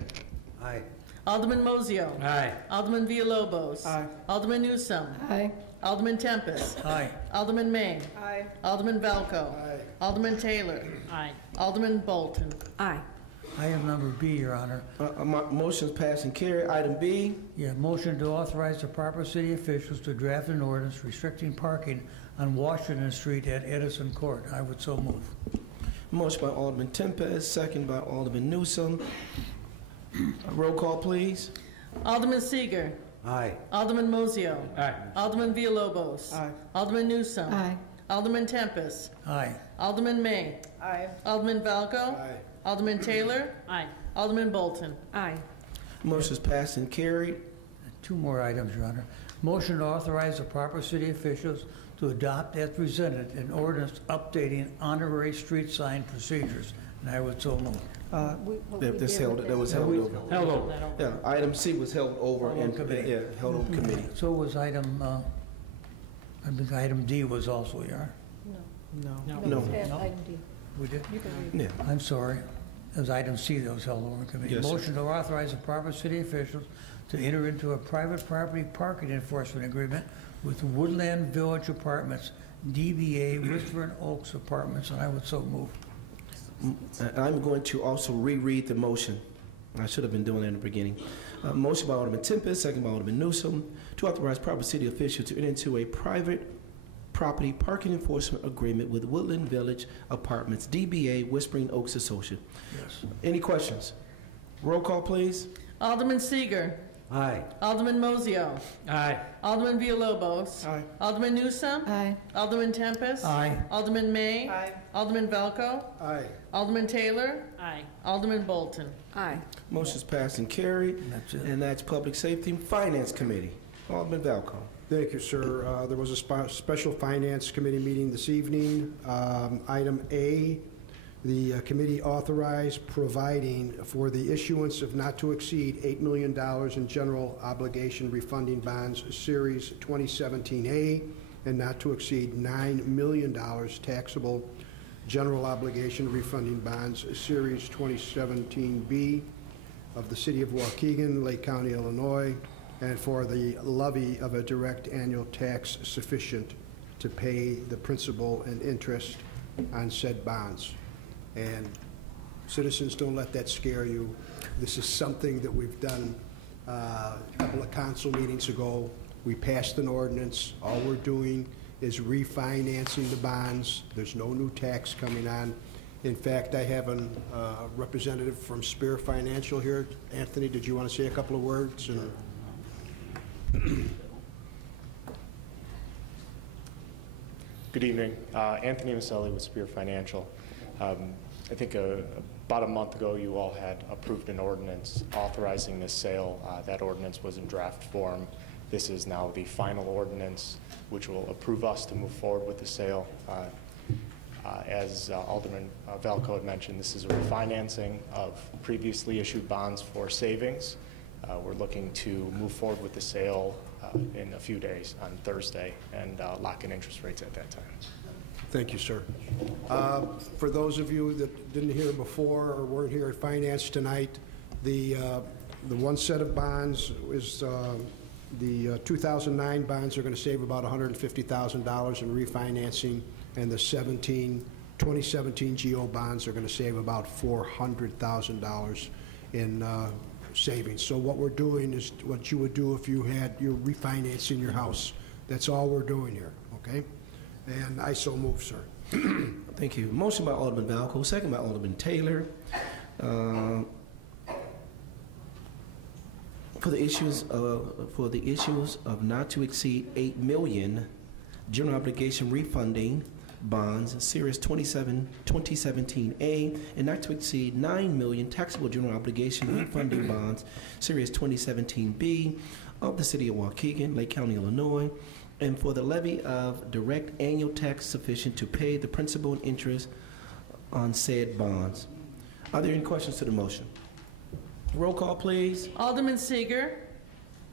Aye. Alderman Mozio. Aye. Alderman Villalobos. Aye. Alderman Newsome. Aye. Alderman Tempest. Aye. Alderman May. Aye. Alderman Valco. Aye. Alderman Taylor. Aye. Alderman Bolton. Aye. Item number B, Your Honor. Motion's passed and carried. Item B, Yeah, motion to authorize the proper city officials to draft an ordinance restricting parking on Washington Street at Edison Court. I would so move. motion by Alderman Tempest, second by Alderman Newsome. Roll call, please. Alderman Seager. Aye. Alderman Mozio. Aye. Alderman Villalobos. Aye. Alderman Newsome. Aye. Alderman Tempest. Aye. Alderman May. Aye. Alderman Valco. Aye. Alderman Taylor. Aye. Alderman Bolton. Aye. Motion's passed and carried. Two more items, Your Honor. Motion to authorize the proper city officials to adopt as presented an ordinance updating honorary street sign procedures. And I would so move. That was held over. Held over. Yeah, item C was held over in committee. Yeah, held over committee. So was item, I think item D was also, Your Honor. No. We did? Yeah. I'm sorry. It was item C that was held over in committee. Yes, sir. Motion to authorize the proper city officials to enter into a private property parking enforcement agreement with Woodland Village Apartments, DBA Whistler Oaks Apartments, and I would so move. I'm going to also reread the motion. I should have been doing that in the beginning. Motion by Alderman Tempest, second by Alderman Newsome, to authorize proper city officials to enter into a private property parking enforcement agreement with Woodland Village Apartments, DBA Whispering Oaks Associate. Yes. Any questions? Roll call, please. Alderman Seager. Aye. Alderman Mozio. Aye. Alderman Villalobos. Aye. Alderman Newsome. Aye. Alderman Tempest. Aye. Alderman May. Aye. Alderman Valco. Aye. Alderman Taylor. Aye. Alderman Bolton. Aye. Motion's passed and carried. That's it. And that's Public Safety and Finance Committee. Alderman Valco. Thank you, sir. There was a special Finance Committee meeting this evening. Item A, the committee authorized providing for the issuance of not to exceed $8 million in general obligation refunding bonds, Series 2017A, and not to exceed $9 million taxable general obligation refunding bonds, Series 2017B, of the City of Waukegan, Lake County, Illinois, and for the levy of a direct annual tax sufficient to pay the principal and interest on said bonds. And citizens, don't let that scare you. This is something that we've done a couple of council meetings ago. We passed an ordinance. All we're doing is refinancing the bonds. There's no new tax coming on. In fact, I have a representative from Spear Financial here. Anthony, did you want to say a couple of words? Good evening. Anthony Maselli with Spear Financial. I think about a month ago you all had approved an ordinance authorizing this sale. That ordinance was in draft form. This is now the final ordinance which will approve us to move forward with the sale. As Alderman Valco had mentioned, this is a refinancing of previously issued bonds for savings. We're looking to move forward with the sale in a few days on Thursday and lock in interest rates at that time. Thank you, sir. For those of you that didn't hear before or weren't here at Finance tonight, the one set of bonds is the 2009 bonds are going to save about $150,000 in refinancing, and the 2017 GO bonds are going to save about $400,000 in savings. So what we're doing is what you would do if you're refinancing your house. That's all we're doing here, okay? And I so move, sir. Of Thank you. Motion by Alderman Valco, second by Alderman Taylor. For the issues of not to exceed 8 million general obligation refunding bonds, Series 2017A, and not to exceed 9 million taxable general obligation refunding bonds, Series 2017B, of the City of Waukegan, Lake County, Illinois, and for the levy of direct annual tax sufficient to pay the principal and interest on said bonds. Are there any questions to the motion? Roll call, please. Alderman Seager.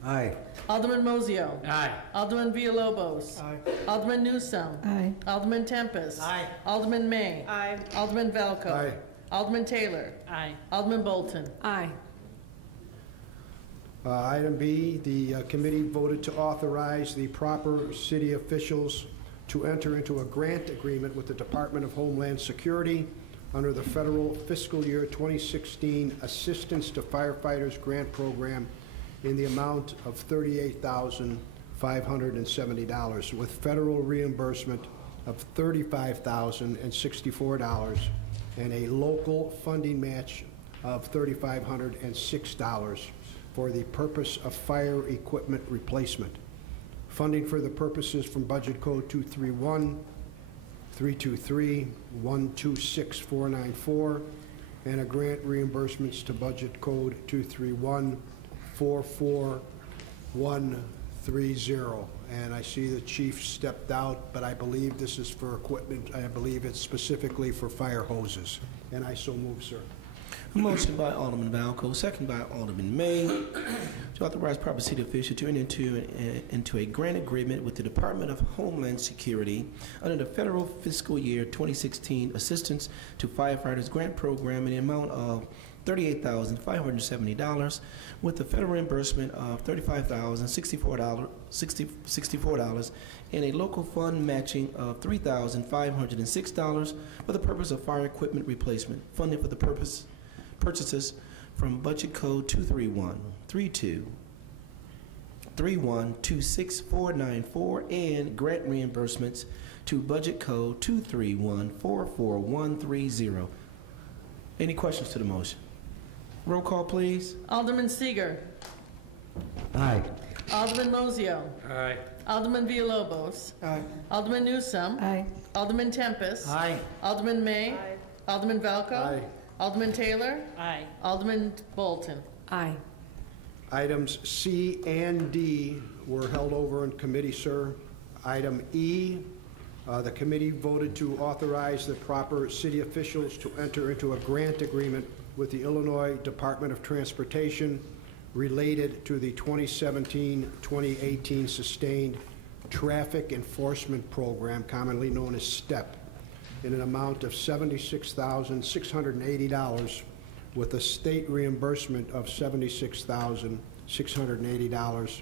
Aye. Alderman Mozio. Aye. Alderman Villalobos. Aye. Alderman Newsome. Aye. Alderman Tempest. Aye. Alderman May. Aye. Alderman Valco. Aye. Alderman Taylor. Aye. Alderman Bolton. Aye. Item B, the committee voted to authorize the proper city officials to enter into a grant agreement with the Department of Homeland Security under the federal fiscal year 2016 Assistance to Firefighters Grant Program in the amount of $38,570, with federal reimbursement of $35,064 and a local funding match of $3,506 for the purpose of fire equipment replacement. Funding for the purposes from Budget Code 231-323-126494 and a grant reimbursements to Budget Code 231-44130. And I see the chief stepped out, but I believe this is for equipment. I believe it's specifically for fire hoses. And I so move, sir. A motion by Alderman Valco, second by Alderman May, to authorize proper city official to enter into a grant agreement with the Department of Homeland Security under the federal fiscal year 2016 Assistance to Firefighters Grant Program in the amount of $38,570, with the federal reimbursement of $35,064 and a local fund matching of $3,506 for the purpose of fire equipment replacement. Funding for the purchases from Budget Code 231-26494 and grant reimbursements to Budget Code 231-44130. Any questions to the motion? Roll call, please. Alderman Seager. Aye. Alderman Mozio. Aye. Alderman Villalobos. Aye. Alderman Newsome. Aye. Alderman Tempest. Aye. Alderman May. Aye. Alderman Valco. Aye. Alderman Taylor. Aye. Alderman Bolton. Aye. Items C and D were held over in committee, sir. Item E, the committee voted to authorize the proper city officials to enter into a grant agreement with the Illinois Department of Transportation related to the 2017-2018 Sustained Traffic Enforcement Program, commonly known as STEP, in an amount of $76,680, with a state reimbursement of $76,680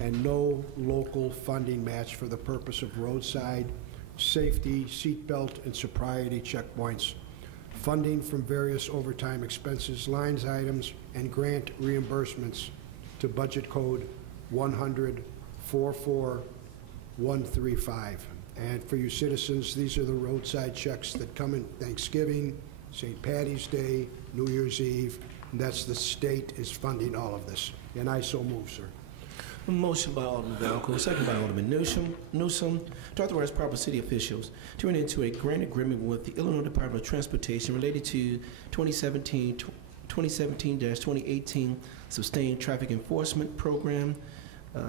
and no local funding match for the purpose of roadside safety, seatbelt, and sobriety checkpoints. Funding from various overtime expenses, lines items, and grant reimbursements to Budget Code 100-44135. And for you citizens, these are the roadside checks that come in Thanksgiving, St. Patty's Day, New Year's Eve, and that's the state is funding all of this. And I so move, sir. A motion by Alderman Valco, second by Alderman Newsome, to authorize proper city officials to enter into a grant agreement with the Illinois Department of Transportation related to 2017-2018 Sustained Traffic Enforcement Program,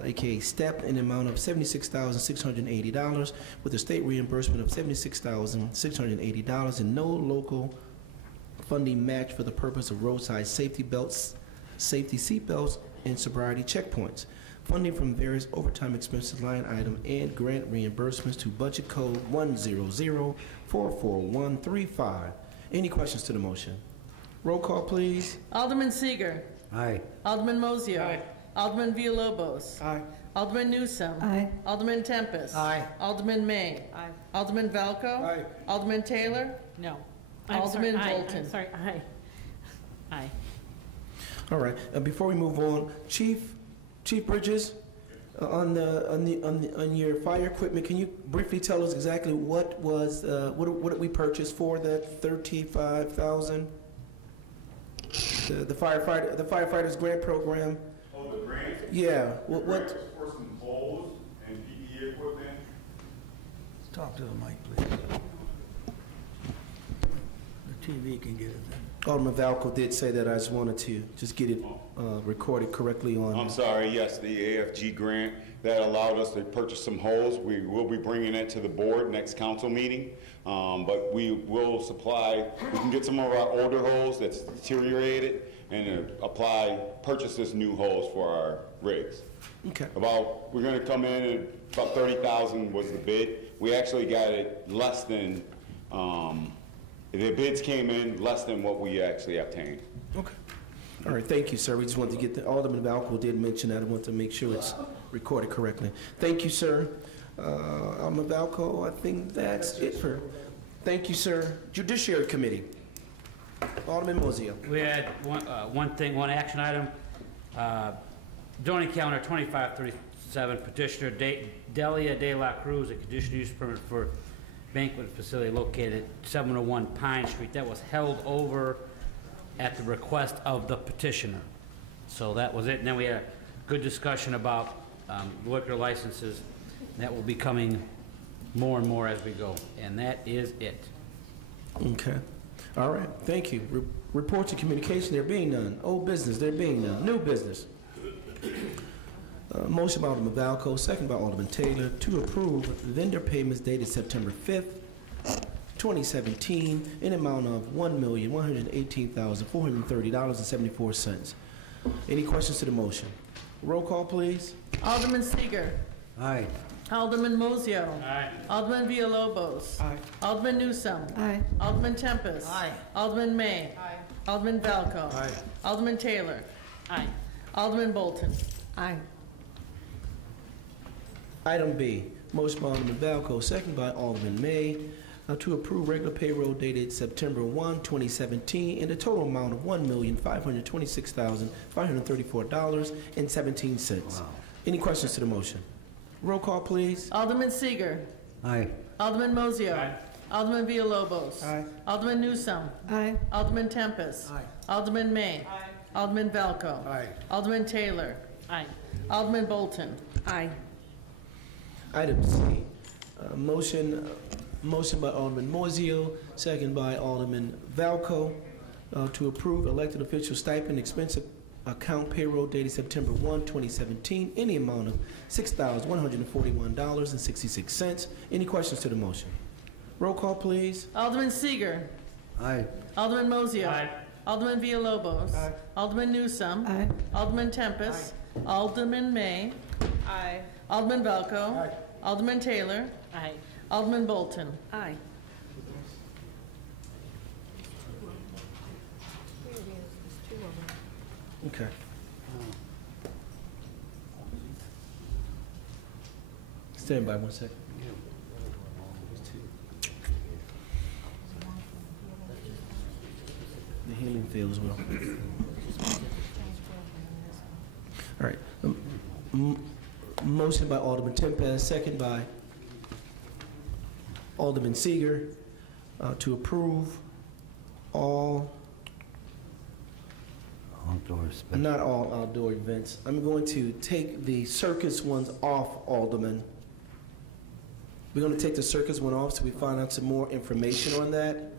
aka STEP, in the amount of $76,680, with a state reimbursement of $76,680 and no local funding match for the purpose of roadside safety belts, safety seat belts, and sobriety checkpoints. Funding from various overtime expenses line item and grant reimbursements to Budget Code 100-44135. Any questions to the motion? Roll call, please. Alderman Seager. Aye. Alderman Mozio. Aye. Alderman Villalobos. Aye. Alderman Newsome. Aye. Alderman Tempest. Aye. Alderman May. Aye. Alderman Valco. Aye. Alderman Taylor. No. Alderman Bolton. I'm sorry, aye. Aye. All right. Before we move on, Chief Bridges, on your fire equipment, can you briefly tell us exactly what did we purchase for that $35,000? The firefighters grant program. Oh, the grant? Yeah. The grant was for some poles and PPE equipment. Talk to the mic, please. The TV can get it then. Alderman Valco did say that. I just wanted to just get it recorded correctly on. I'm sorry, yes, the AFG grant that allowed us to purchase some hose. We will be bringing it to the board next council meeting, but we will supply, we can get some of our older hose that's deteriorated and purchase this new hose for our rigs. Okay. We're gonna come in at about 30,000 was the bid. We actually got it less than, the bids came in less than what we actually obtained. Okay. All right, thank you, sir. We just wanted to get the, Alderman Valco did mention that. I want to make sure it's recorded correctly. Thank you, sir. Alderman Valco, I think that's it for, thank you, sir. Judiciary Committee. Alderman Mozio. We had one action item. Zoning calendar 2537, petitioner Delia de la Cruz, a conditional use permit for banquet facility located at 701 Pine Street. That was held over at the request of the petitioner. So that was it. And then we had a good discussion about liquor licenses. That will be coming more and more as we go. And that is it. Okay. All right. Thank you. Reports of communication, there being none. Old business, there being none. New business. Motion by Alderman Valco, second by Alderman Taylor, to approve vendor payments dated September 5th, 2017, in amount of $1,118,430.74. Any questions to the motion? Roll call, please. Alderman Seager. Aye. Alderman Mozio. Aye. Alderman Villalobos. Aye. Alderman Newsome. Aye. Alderman Tempest. Aye. Alderman May. Aye. Alderman Valco. Aye. Alderman Taylor. Aye. Alderman Bolton. Aye. Item B, motion by Alderman Valco, second by Alderman May, to approve regular payroll dated September 1, 2017, in the total amount of $1,526,534.17. Wow. Any questions to the motion? Roll call, please. Alderman Seager. Aye. Alderman Mozio. Aye. Alderman Villalobos. Aye. Alderman Newsome. Aye. Alderman Tempest. Aye. Alderman May. Aye. Alderman Valco. Aye. Alderman Taylor. Aye. Alderman Bolton. Aye. Item C, motion by Alderman Mozio, second by Alderman Valco, to approve elected official stipend expense account payroll dated September 1, 2017, in the amount of $6,141.66. Any questions to the motion? Roll call, please. Alderman Seager. Aye. Alderman Mozio. Aye. Alderman Villalobos. Aye. Alderman Newsome. Aye. Alderman Tempest. Alderman May. Aye. Alderman Valco. Aye. Alderman Taylor. Aye. Alderman Bolton. Aye. Okay. Stand by 1 second. The healing field as well. All right. Motion by Alderman Tempest, second by Alderman Seager, to approve all, not all outdoor events. I'm going to take the circus ones off, Alderman. We're going to take the circus one off so we find out some more information on that.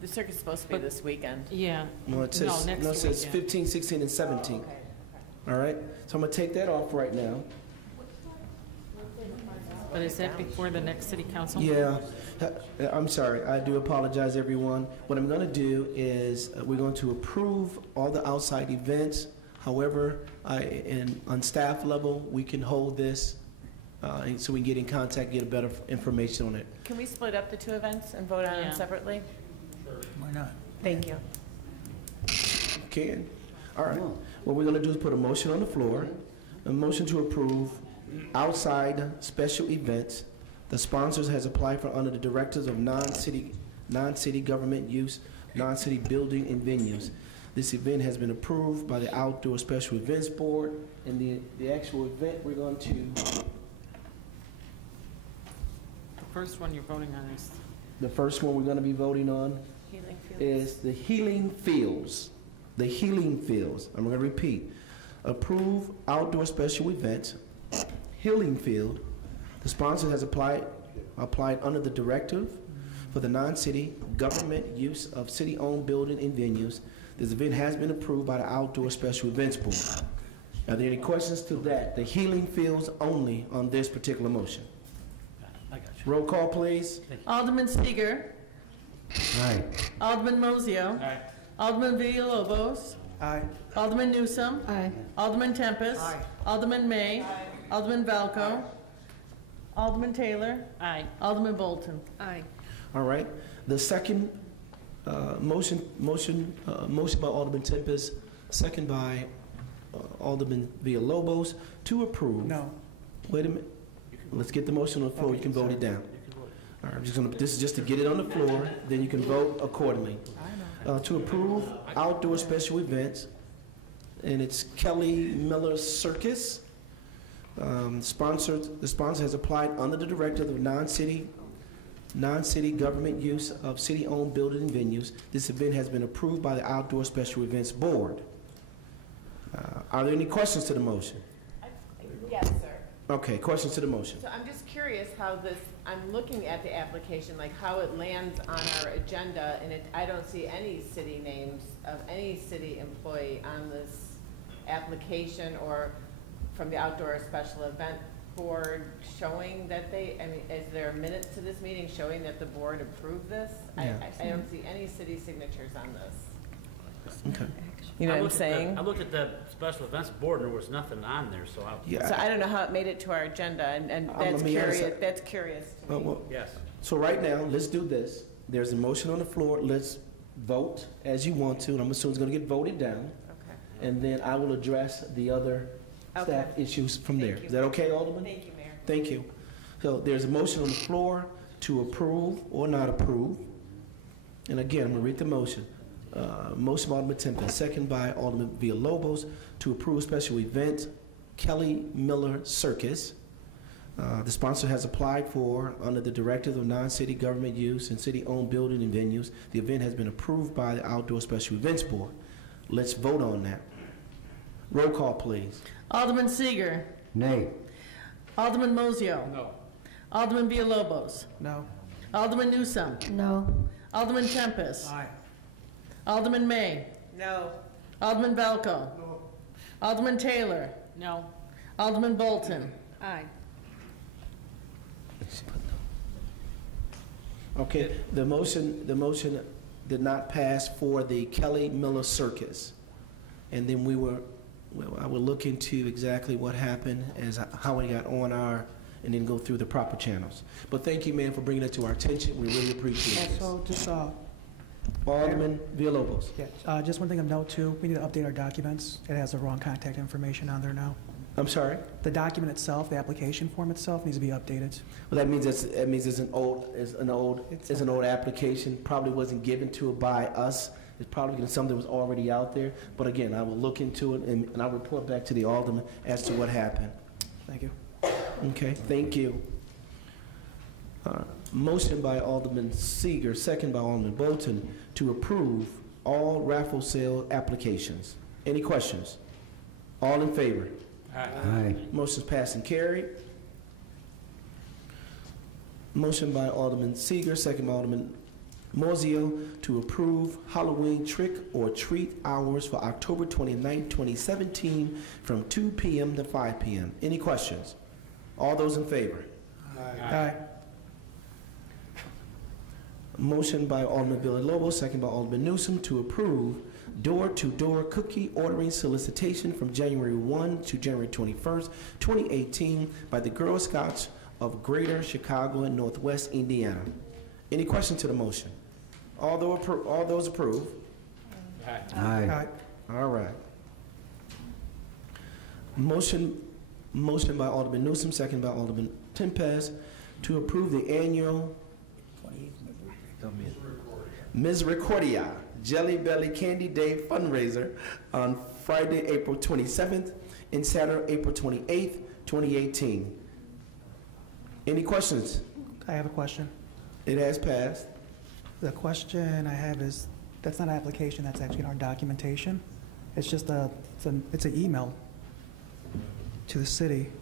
The circus is supposed to be this weekend. Yeah. Well, it says, next no, it says weekend. 15, 16, and 17. All right? So I'm going to take that off right now. But is that before the next city council? Yeah, I'm sorry. I do apologize, everyone. What I'm going to do is we're going to approve all the outside events. However, on staff level, we can hold this and so we can get in contact, get a better information on it. Can we split up the two events and vote on them separately? Why not? Thank you. Can. All right. What we're going to do is put a motion on the floor, a motion to approve outside special events. The sponsors has applied for under the directors of non-city government use, non-city building and venues. This event has been approved by the Outdoor Special Events Board, and the actual event we're going to. The first one you're voting on is? The first one we're going to be voting on is the Healing Fields. The Healing Fields. I'm going to repeat. Approve outdoor special events. Healing Field. The sponsor has applied under the directive for the non-city government use of city-owned building and venues. This event has been approved by the Outdoor Special Events Board. Are there any questions to that? The Healing Fields only on this particular motion. I got you. Roll call, please. Alderman Seager. Aye. Alderman Mozio. Aye. Alderman Villalobos. Aye. Alderman Newsome. Aye. Alderman Tempest. Aye. Alderman May. Aye. Alderman Valco. Alderman Taylor. Aye. Alderman Bolton. Aye. All right. The second Motion by Alderman Tempest, second by Alderman Villalobos to approve. No. Wait a minute. Let's get the motion on the floor. You can vote it down. All right, this is just to get it on the floor, then you can vote accordingly. To approve outdoor special events, and it's Kelly Miller Circus. The sponsor has applied under the directive of non-city government use of city-owned buildings and venues. This event has been approved by the Outdoor Special Events Board. Are there any questions to the motion? Yes, sir. Okay, questions to the motion. So I'm just curious how this, I'm looking at the application, like how it lands on our agenda, and I don't see any city names of any city employee on this application or from the Outdoor Special Event Board showing that is there a minute to this meeting showing that the board approved this? Yeah. I don't see any city signatures on this. Okay. You know what I'm saying? I looked at the special events board and there was nothing on there, so So I don't know how it made it to our agenda, and that's curious. That's curious to me. yes. So right now, let's do this. There's a motion on the floor. Let's vote as you want to, and I'm assuming it's going to get voted down. Okay. And then I will address the other staff issues from there. Is that okay, Alderman? Thank you, Mayor. Thank you. So there's a motion on the floor to approve or not approve. And again, I'm going to read the motion. Motion by Alderman Tempest, second by Alderman Villalobos to approve special event Kelly Miller Circus. The sponsor has applied for under the directive of non-city government use and city-owned building and venues. The event has been approved by the Outdoor Special Events Board. Let's vote on that. Roll call, please. Alderman Seager. Nay. Alderman Mozio. No. Alderman Villalobos. No. Alderman Newsome. No. Alderman Tempest. Aye. Alderman May. No. Alderman Velco. No. Alderman Taylor. No. Alderman Bolton. Aye. Okay, the motion did not pass for the Kelly Miller Circus. And then I will look into exactly what happened as how it got on and then go through the proper channels. But thank you, man, for bringing it to our attention. We really appreciate it. Also, just, Alderman Villalobos. yeah, just one thing of note too, we need to update our documents. It has the wrong contact information on there now. I'm sorry? The document itself, the application form itself needs to be updated. Well, that means it's an old application, probably wasn't given to it by us. It's probably something that was already out there. But again, I will look into it and I'll report back to the alderman as to what happened. Thank you. Okay, thank you. Motion by Alderman Seager, second by Alderman Bolton to approve all raffle sale applications. Any questions? All in favor? Aye. Motion's passed and carried. Motion by Alderman Seager, second by Alderman Mozio to approve Halloween trick or treat hours for October 29, 2017 from 2 p.m. to 5 p.m. Any questions? All those in favor? Aye. Motion by Alderman Villalobos, second by Alderman Newsome to approve door-to-door cookie ordering solicitation from January 1 to January 21st, 2018 by the Girl Scouts of Greater Chicago and Northwest Indiana. Any questions to the motion? All those approve? Aye. All right. Motion by Alderman Newsome, second by Alderman Tempest to approve the annual Misericordia Jelly Belly Candy Day fundraiser on Friday, April 27th and Saturday, April 28th, 2018. Any questions? I have a question. It has passed. The question I have is, that's not an application, that's actually in our documentation. It's just it's an email to the city.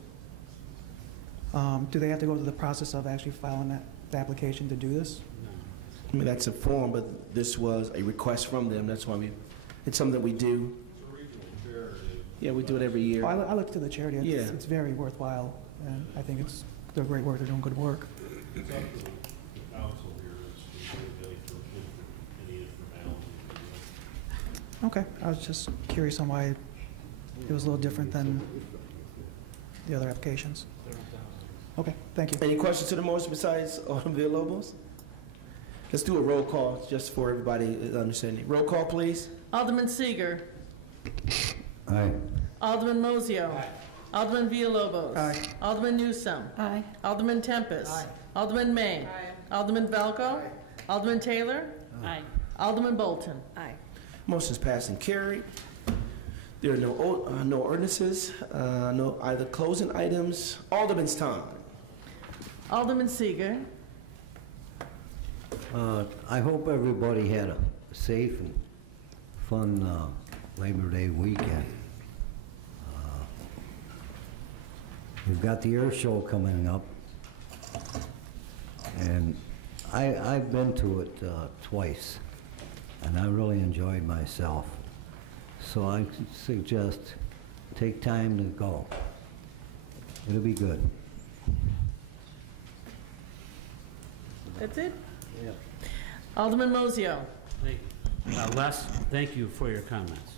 Do they have to go through the process of actually filing the application to do this? I mean, that's a form, but this was a request from them. That's why it's something that we do. It's a regional charity. Yeah, we do it every year. Well, I looked to the charity. It's very worthwhile, and I think they're great work. They're doing good work. It's up to the council here as to whether they fulfill any formalities. Okay, I was just curious on why it was a little different than the other applications. Okay, thank you. Any questions to the motion besides Alderman Villalobos? Let's do a roll call just for everybody's understanding. Roll call, please. Alderman Seager. Aye. Alderman Mozio. Aye. Alderman Villalobos. Aye. Alderman Newsome. Aye. Alderman Tempest. Alderman May. Alderman Valco. Alderman Taylor. Aye. Alderman Bolton. Aye. Motion's passed and carried. There are no ordinances, no either closing items. Alderman's time. Alderman Seager. I hope everybody had a safe and fun Labor Day weekend. We've got the air show coming up, and I've been to it twice, and I really enjoyed myself. So I suggest take time to go. It'll be good. That's it? Yeah. Alderman Mozio. Les, thank you for your comments.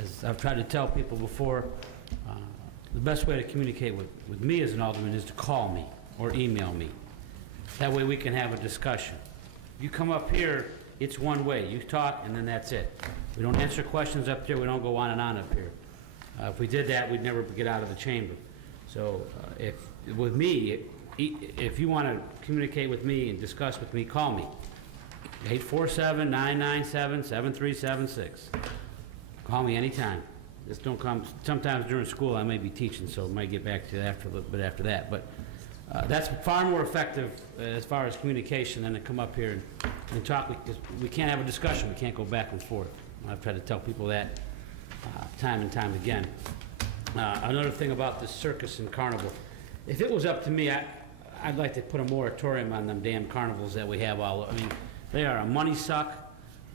As I've tried to tell people before, the best way to communicate with me as an alderman is to call me or email me. That way we can have a discussion. You come up here, it's one way. You talk, and then that's it. We don't answer questions up there. We don't go on and on up here. If we did that, we'd never get out of the chamber. So with me, if you want to communicate with me and discuss with me, call me. 847-997-7376. Call me anytime. Just don't come. Sometimes during school I may be teaching, so I might get back to you after a little bit after that. But that's far more effective as far as communication than to come up here and talk. Because we can't have a discussion. We can't go back and forth. I've tried to tell people that time and time again. Another thing about this circus and carnival, if it was up to me, I'd like to put a moratorium on them damn carnivals that we have all. I mean, they are a money suck.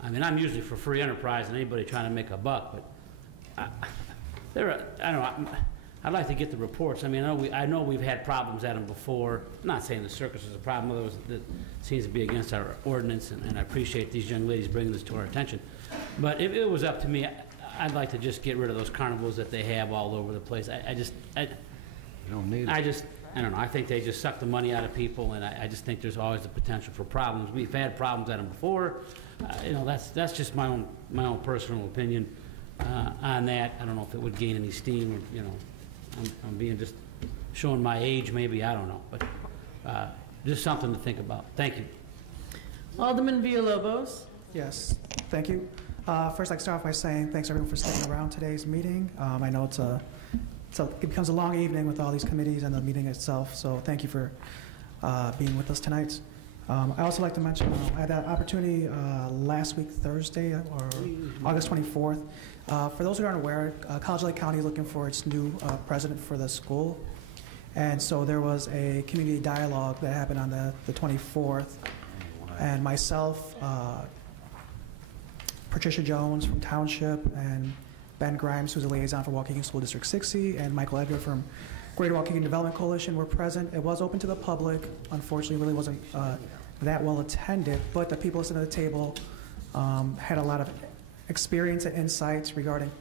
I mean, I'm usually for free enterprise and anybody trying to make a buck, but I don't know. I'd like to get the reports. I mean, I know we've had problems at them before. I'm not saying the circus is a problem, otherwise it seems to be against our ordinance, and I appreciate these young ladies bringing this to our attention. But if it was up to me, I'd like to just get rid of those carnivals that they have all over the place. I don't know. I think they just suck the money out of people, and I just think there's always the potential for problems. We've had problems at them before. That's just my own personal opinion on that. I don't know if it would gain any steam, or, I'm being just showing my age, maybe, I don't know, but just something to think about. Thank you. Alderman Villalobos. Yes, thank you. First, I'd like to start off by saying thanks everyone for sticking around today's meeting. I know it becomes a long evening with all these committees and the meeting itself, so thank you for being with us tonight. I also like to mention I had that opportunity last week, Thursday, or August 24th. For those who aren't aware, College Lake County is looking for its new president for the school. And so there was a community dialogue that happened on the 24th. And myself, Patricia Jones from Township, and Ben Grimes, who's a liaison for Waukegan School District 60, and Michael Edgar from Greater Waukegan Development Coalition were present. It was open to the public. Unfortunately, it really wasn't that well attended, but the people sitting at the table had a lot of experience and insights regarding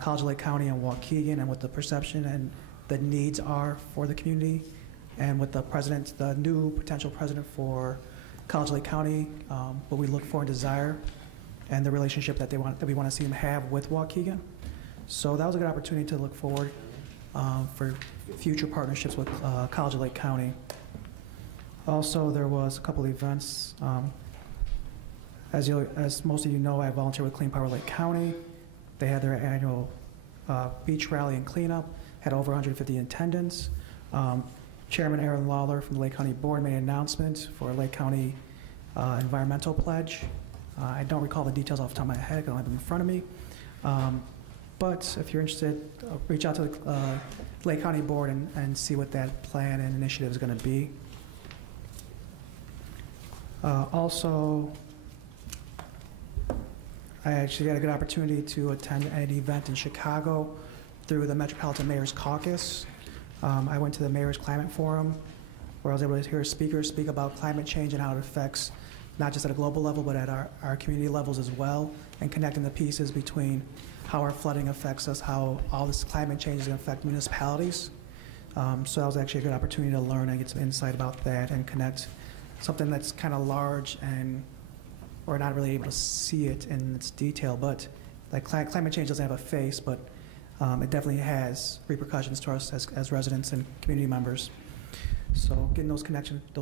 College Lake County and Waukegan, and what the perception and the needs are for the community, and what the new potential president for College Lake County, what we look for and desire, and the relationship that we want to see them have with Waukegan. So that was a good opportunity to look forward for future partnerships with College Lake County. Also, there was a couple of events. As most of you know, I volunteer with Clean Power Lake County. They had their annual beach rally and cleanup, had over 150 attendants. Chairman Aaron Lawler from the Lake County Board made an announcement for Lake County environmental pledge. I don't recall the details off the top of my head, I don't have them in front of me. But if you're interested, reach out to the Lake County Board and see what that plan and initiative is going to be. Also, I actually had a good opportunity to attend an event in Chicago through the Metropolitan Mayor's Caucus. I went to the Mayor's Climate Forum, where I was able to hear speakers speak about climate change and how it affects not just at a global level, but at our community levels as well, and connecting the pieces between how our flooding affects us, how all this climate change is going to affect municipalities. So that was actually a good opportunity to learn and get some insight about that and connect something that's kind of large and we're not really able to see it in its detail, but like climate change doesn't have a face, but it definitely has repercussions to us as residents and community members. So getting those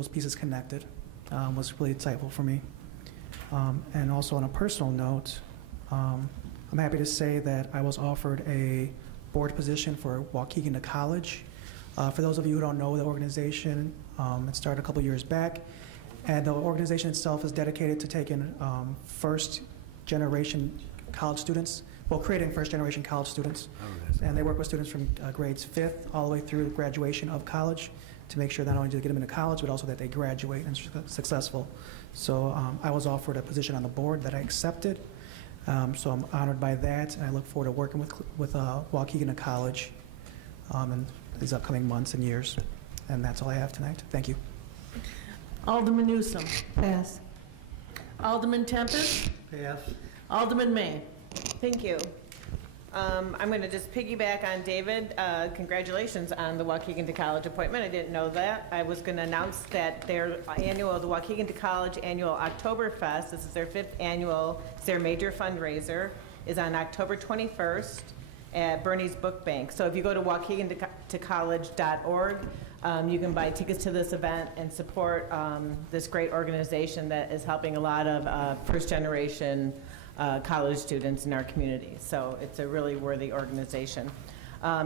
pieces connected was really insightful for me. And also on a personal note, I'm happy to say that I was offered a board position for Waukegan to College. For those of you who don't know the organization, it started a couple years back, and the organization itself is dedicated to taking first-generation college students, creating first-generation college students. And they work with students from grades 5th all the way through graduation of college to make sure not only do they get them into college, but also that they graduate and are successful. So I was offered a position on the board that I accepted. So I'm honored by that, and I look forward to working with Waukegan to College in these upcoming months and years. And that's all I have tonight. Thank you. Alderman Newsom. Pass. Alderman Tempest. Pass. Alderman May. Thank you. I'm going to just piggyback on David. Congratulations on the Waukegan to College appointment. I didn't know that. I was going to announce that their annual, the Waukegan to College annual Oktoberfest, this is their 5th annual, it's their major fundraiser, is on October 21st at Bernie's Book Bank. So if you go to waukegantocollege.org, you can buy tickets to this event and support this great organization that is helping a lot of first-generation college students in our community. So it's a really worthy organization. I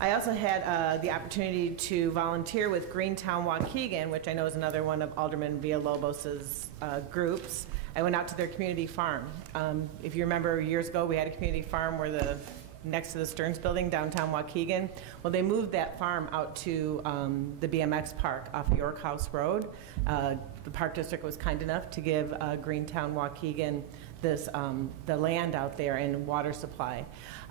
also had the opportunity to volunteer with Greentown Waukegan, which I know is another one of Alderman Villalobos's groups. I went out to their community farm. If you remember years ago, we had a community farm where next to the Stearns Building, downtown Waukegan. Well, they moved that farm out to the BMX park off of York House Road. The Park District was kind enough to give Greentown Waukegan the land out there and water supply.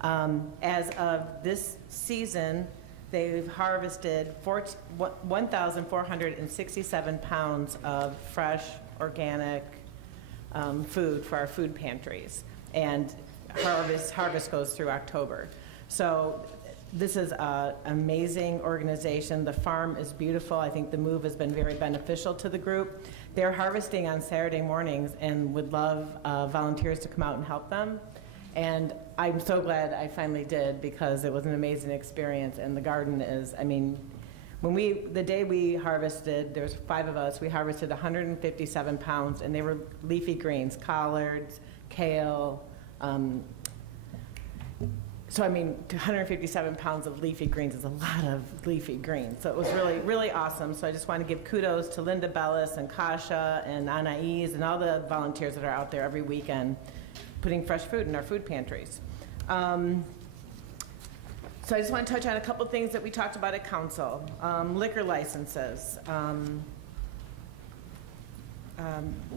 As of this season, they've harvested 1,467 pounds of fresh, organic food for our food pantries. And harvest goes through October. So this is an amazing organization. The farm is beautiful. I think the move has been very beneficial to the group. They're harvesting on Saturday mornings and would love volunteers to come out and help them. And I'm so glad I finally did, because it was an amazing experience. And the garden is, I mean, the day we harvested, there was 5 of us, we harvested 157 pounds, and they were leafy greens, collards, kale. So I mean, 157 pounds of leafy greens is a lot of leafy greens. So it was really, really awesome. So I just want to give kudos to Linda Bellis and Kasha and Anais and all the volunteers that are out there every weekend putting fresh food in our food pantries. So I just want to touch on a couple things that we talked about at council. Liquor licenses.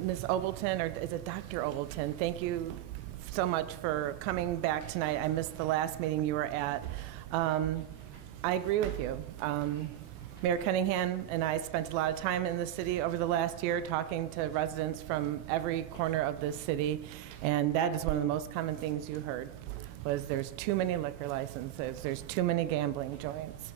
Ms. Obleton, or is it Dr. Obleton? Thank you so much for coming back tonight. I missed the last meeting you were at. I agree with you. Mayor Cunningham and I spent a lot of time in the city over the last year talking to residents from every corner of this city, and that is one of the most common things you heard, was there's too many liquor licenses, there's too many gambling joints.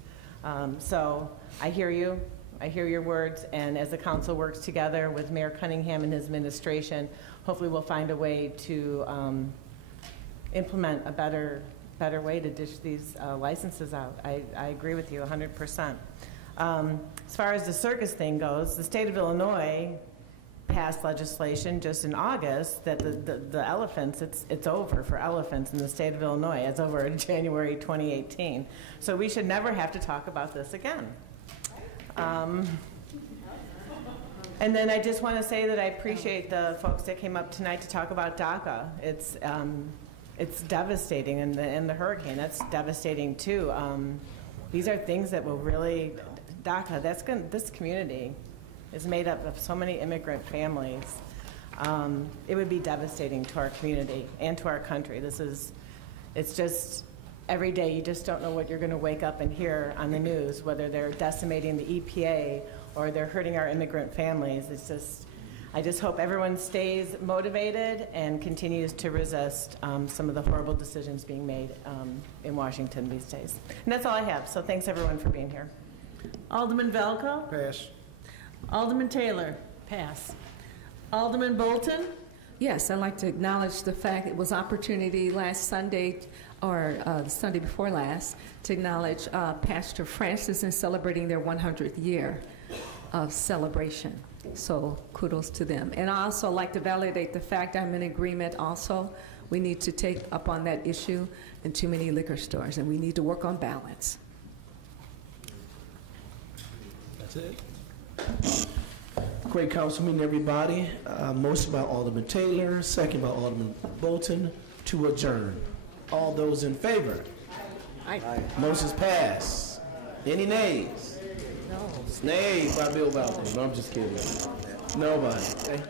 So I hear you. I hear your words, and as the council works together with Mayor Cunningham and his administration, hopefully we'll find a way to implement a better way to dish these licenses out. I agree with you 100%. As far as the circus thing goes, the state of Illinois passed legislation just in August that the elephants, it's over for elephants in the state of Illinois. It's over in January 2018. So we should never have to talk about this again. And then I just want to say that I appreciate the folks that came up tonight to talk about DACA. It's devastating, and the hurricane, that's devastating too. These are things that will really, DACA, this community is made up of so many immigrant families. It would be devastating to our community and to our country. It's just, every day you just don't know what you're going to wake up and hear on the news, whether they're decimating the EPA or they're hurting our immigrant families. I just hope everyone stays motivated and continues to resist some of the horrible decisions being made in Washington these days. And that's all I have, so thanks everyone for being here. Alderman Velko? Pass. Alderman Taylor? Pass. Alderman Bolton? Yes, I'd like to acknowledge the fact it was opportunity last Sunday, or the Sunday before last, to acknowledge Pastor Francis in celebrating their 100th year of celebration. So kudos to them. And I also like to validate the fact I'm in agreement also. We need to take up on that issue in too many liquor stores, and we need to work on balance. That's it. Great council meeting, everybody. Motion by Alderman Taylor, second by Alderman Bolton to adjourn. All those in favor? Aye. Motion's passed. Any nays? No. Nays by Bill Bowden. No, I'm just kidding. Nobody. Okay.